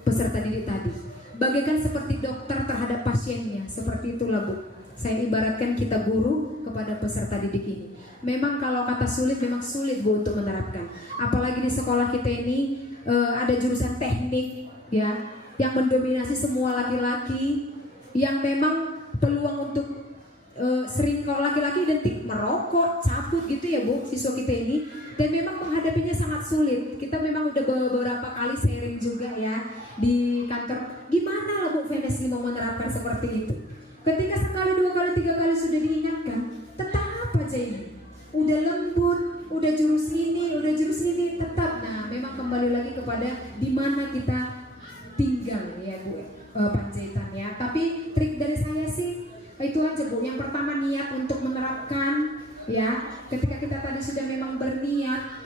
peserta didik tadi. Bagaikan seperti dokter terhadap pasiennya, seperti itulah Bu. Saya ibaratkan kita guru kepada peserta didik ini. Memang kalau kata sulit, memang sulit Bu untuk menerapkan. Apalagi di sekolah kita ini ada jurusan teknik ya, yang mendominasi semua laki-laki, yang memang peluang untuk sering kalau laki-laki identik merokok, cabut gitu ya Bu, siswa kita ini. Dan memang menghadapinya sangat sulit. Kita memang udah beberapa kali sharing juga ya di kantor. Gimana lah Bu Fenesli mau menerapkan seperti itu? Ketika sekali, dua kali, tiga kali sudah diingatkan, tetap aja ini. Udah lembut, udah jurus ini, tetap. Nah, memang kembali lagi kepada di mana kita tinggal ya Bu Panjaitan ya. Tapi trik dari saya sih itu aja Bu. Yang pertama niat untuk menerapkan ya. Ketika kita tadi sudah memang berniat,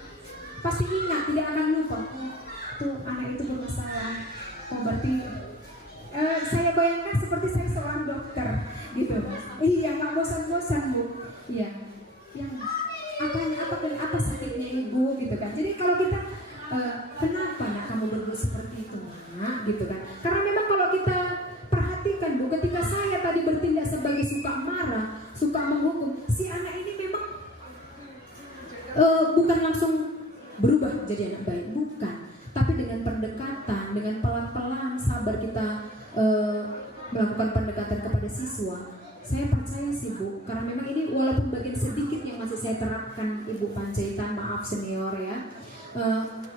pasti ingat, tidak akan lupa. Oh, tuh anak itu bermasalah. Oh berarti saya bayangkan seperti saya seorang dokter gitu. Iya, nggak bosan-bosan Bu. Iya. Yang apa sakitnya ibu gitu kan. Jadi kalau kita kenapa nak kamu berbuat seperti itu nak gitu kan. Karena memang kalau kita perhatikan Bu, ketika saya tadi bertindak sebagai suka marah, suka menghukum, si anak ini bukan langsung berubah jadi anak baik, bukan. Tapi dengan pendekatan, dengan pelan-pelan sabar kita melakukan pendekatan kepada siswa. Saya percaya sih Bu, karena memang ini walaupun bagian sedikit yang masih saya terapkan Ibu Panjaitan, maaf senior ya,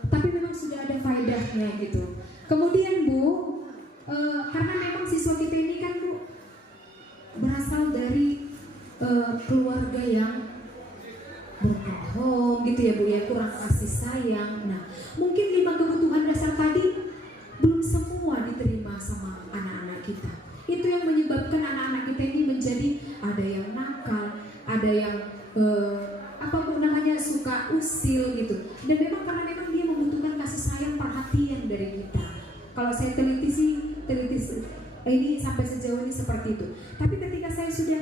tapi memang sudah ada faedahnya gitu. Kemudian Bu, karena memang siswa kita ini kan Bu berasal dari keluarga yang broken home gitu ya Bu ya, kurang kasih sayang. Nah, mungkin 5 kebutuhan dasar tadi belum semua diterima sama anak-anak kita. Itu yang menyebabkan anak-anak kita ini menjadi ada yang nakal, ada yang apa Bu namanya suka usil gitu. Dan memang karena memang dia membutuhkan kasih sayang, perhatian dari kita. Kalau saya teliti ini sampai sejauh ini seperti itu. Tapi ketika saya sudah,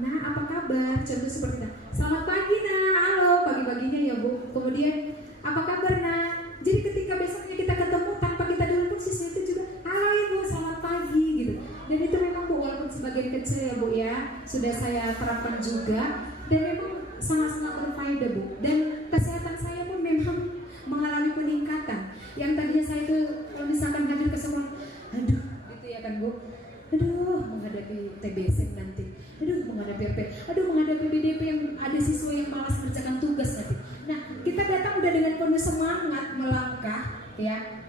nah apa kabar? Contoh seperti itu. Selamat pagi Nah, halo pagi-paginya ya Bu. Kemudian apa kabar Nah? Jadi ketika besoknya kita ketemu tanpa kita dulu pun siswa itu juga halo ya Bu, selamat pagi gitu. Dan itu memang Bu walaupun sebagian kecil ya Bu ya sudah saya terapkan juga dan memang sangat-sangat berfaedah Bu. Dan kesehatan saya pun memang mengalami peningkatan. Yang tadinya saya itu kalau misalkan hadir ke semua, aduh gitu ya kan Bu. Aduh menghadapi TBC nanti, aduh menghadapi apa, aduh menghadapi BDP yang ada siswa yang malas mengerjakan tugas nanti. Nah kita datang udah dengan penuh semangat melangkah ya.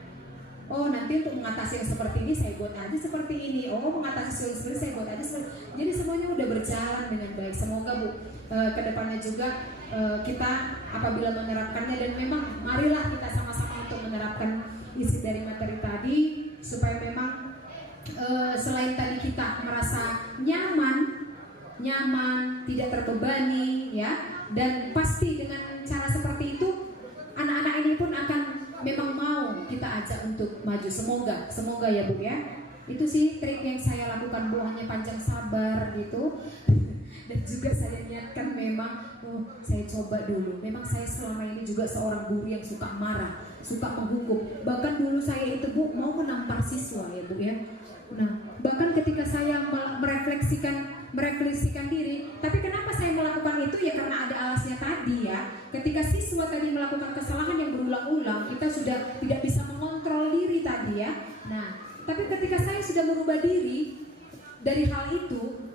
Oh nanti untuk mengatasi yang seperti ini saya buat aja seperti ini. Oh mengatasi yang seperti ini saya buat aja seperti ini. Jadi semuanya udah berjalan dengan baik. Semoga Bu kedepannya juga kita apabila menerapkannya dan memang marilah kita sama-sama untuk menerapkan isi dari materi tadi supaya memang selain tadi kita merasa nyaman, tidak terbebani ya, dan pasti dengan cara seperti itu anak-anak ini pun akan memang mau kita ajak untuk maju. Semoga ya Bu ya. Itu sih trik yang saya lakukan Bu, hanya panjang sabar gitu. Dan juga saya niatkan memang saya coba dulu. Memang saya selama ini juga seorang guru yang suka marah, suka menghukum. Bahkan dulu saya itu Bu mau menampar siswa ya Bu ya. Nah, bahkan ketika saya merefleksikan diri, tapi kenapa saya melakukan itu ya karena ada alasnya tadi ya. Ketika siswa tadi melakukan kesalahan yang berulang-ulang, kita sudah tidak bisa mengontrol diri tadi ya. Nah, tapi ketika saya sudah merubah diri dari hal itu,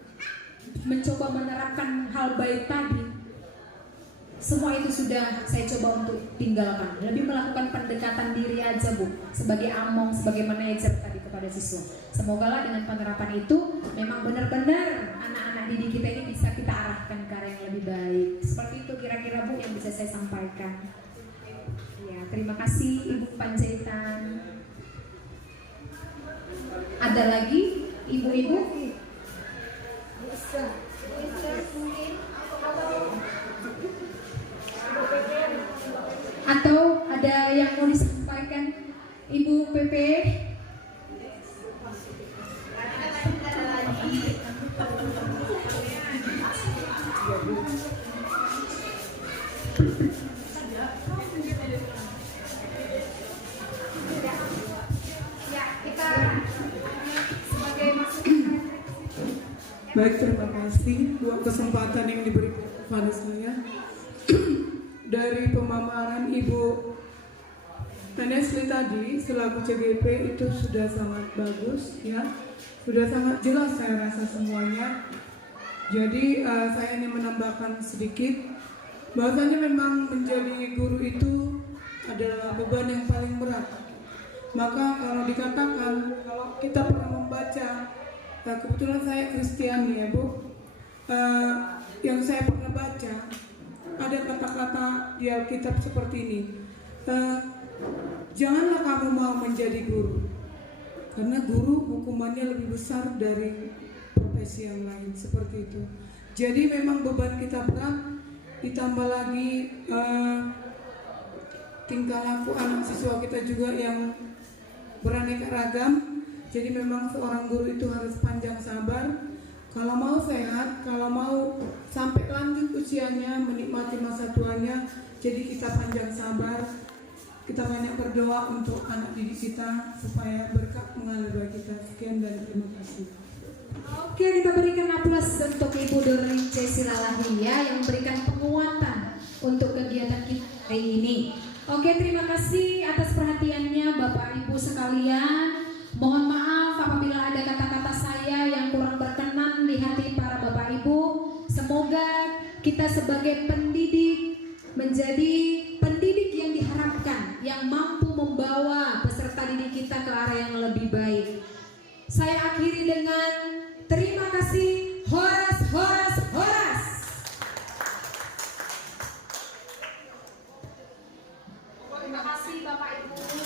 mencoba menerapkan hal baik tadi, semua itu sudah saya coba untuk tinggalkan. Lebih melakukan pendekatan diri aja Bu, sebagai among, sebagai manajer tadi kepada siswa. Semogalah dengan penerapan itu memang benar-benar anak-anak didik kita ini bisa kita arahkan ke arah yang lebih baik. Seperti itu kira-kira Bu yang bisa saya sampaikan. Ya, terima kasih Ibu Panjaitan. Ada lagi ibu-ibu? Atau ada yang mau disampaikan Ibu PP? Baik, terima kasih buat kesempatan yang diberikan kepada saya. Dari pemaparan Ibu Nesli tadi selaku CGP itu sudah sangat bagus ya, sudah sangat jelas saya rasa semuanya. Jadi saya ingin menambahkan sedikit bahwasanya memang menjadi guru itu adalah beban yang paling berat. Maka kalau dikatakan, kalau kita pernah membaca, kebetulan saya Kristiani ya Bu, yang saya pernah baca ada kata-kata di Alkitab seperti ini, janganlah kamu mau menjadi guru, karena guru hukumannya lebih besar dari profesi yang lain, seperti itu. Jadi memang beban kita berat, ditambah lagi tingkah laku anak siswa kita juga yang beraneka ragam. Jadi memang seorang guru itu harus panjang sabar. Kalau mau sehat, kalau mau sampai lanjut usianya, menikmati masa tuanya, jadi kita panjang sabar, kita banyak berdoa untuk anak didik kita supaya berkat mengalir bagi kita. Sekian dan terima kasih. Oke, kita berikan aplaus untuk Ibu Doreen C. Silalahia yang memberikan penguatan untuk kegiatan kita hari ini. Oke, terima kasih atas perhatiannya Bapak Ibu sekalian. Mohon maaf apabila ada kata-kata saya yang kurang berkenan di hati para Bapak Ibu. Semoga kita sebagai pendidik menjadi pendidik yang diharapkan, yang mampu membawa peserta didik kita ke arah yang lebih baik. Saya akhiri dengan terima kasih. Horas, horas, horas. Terima kasih Bapak Ibu.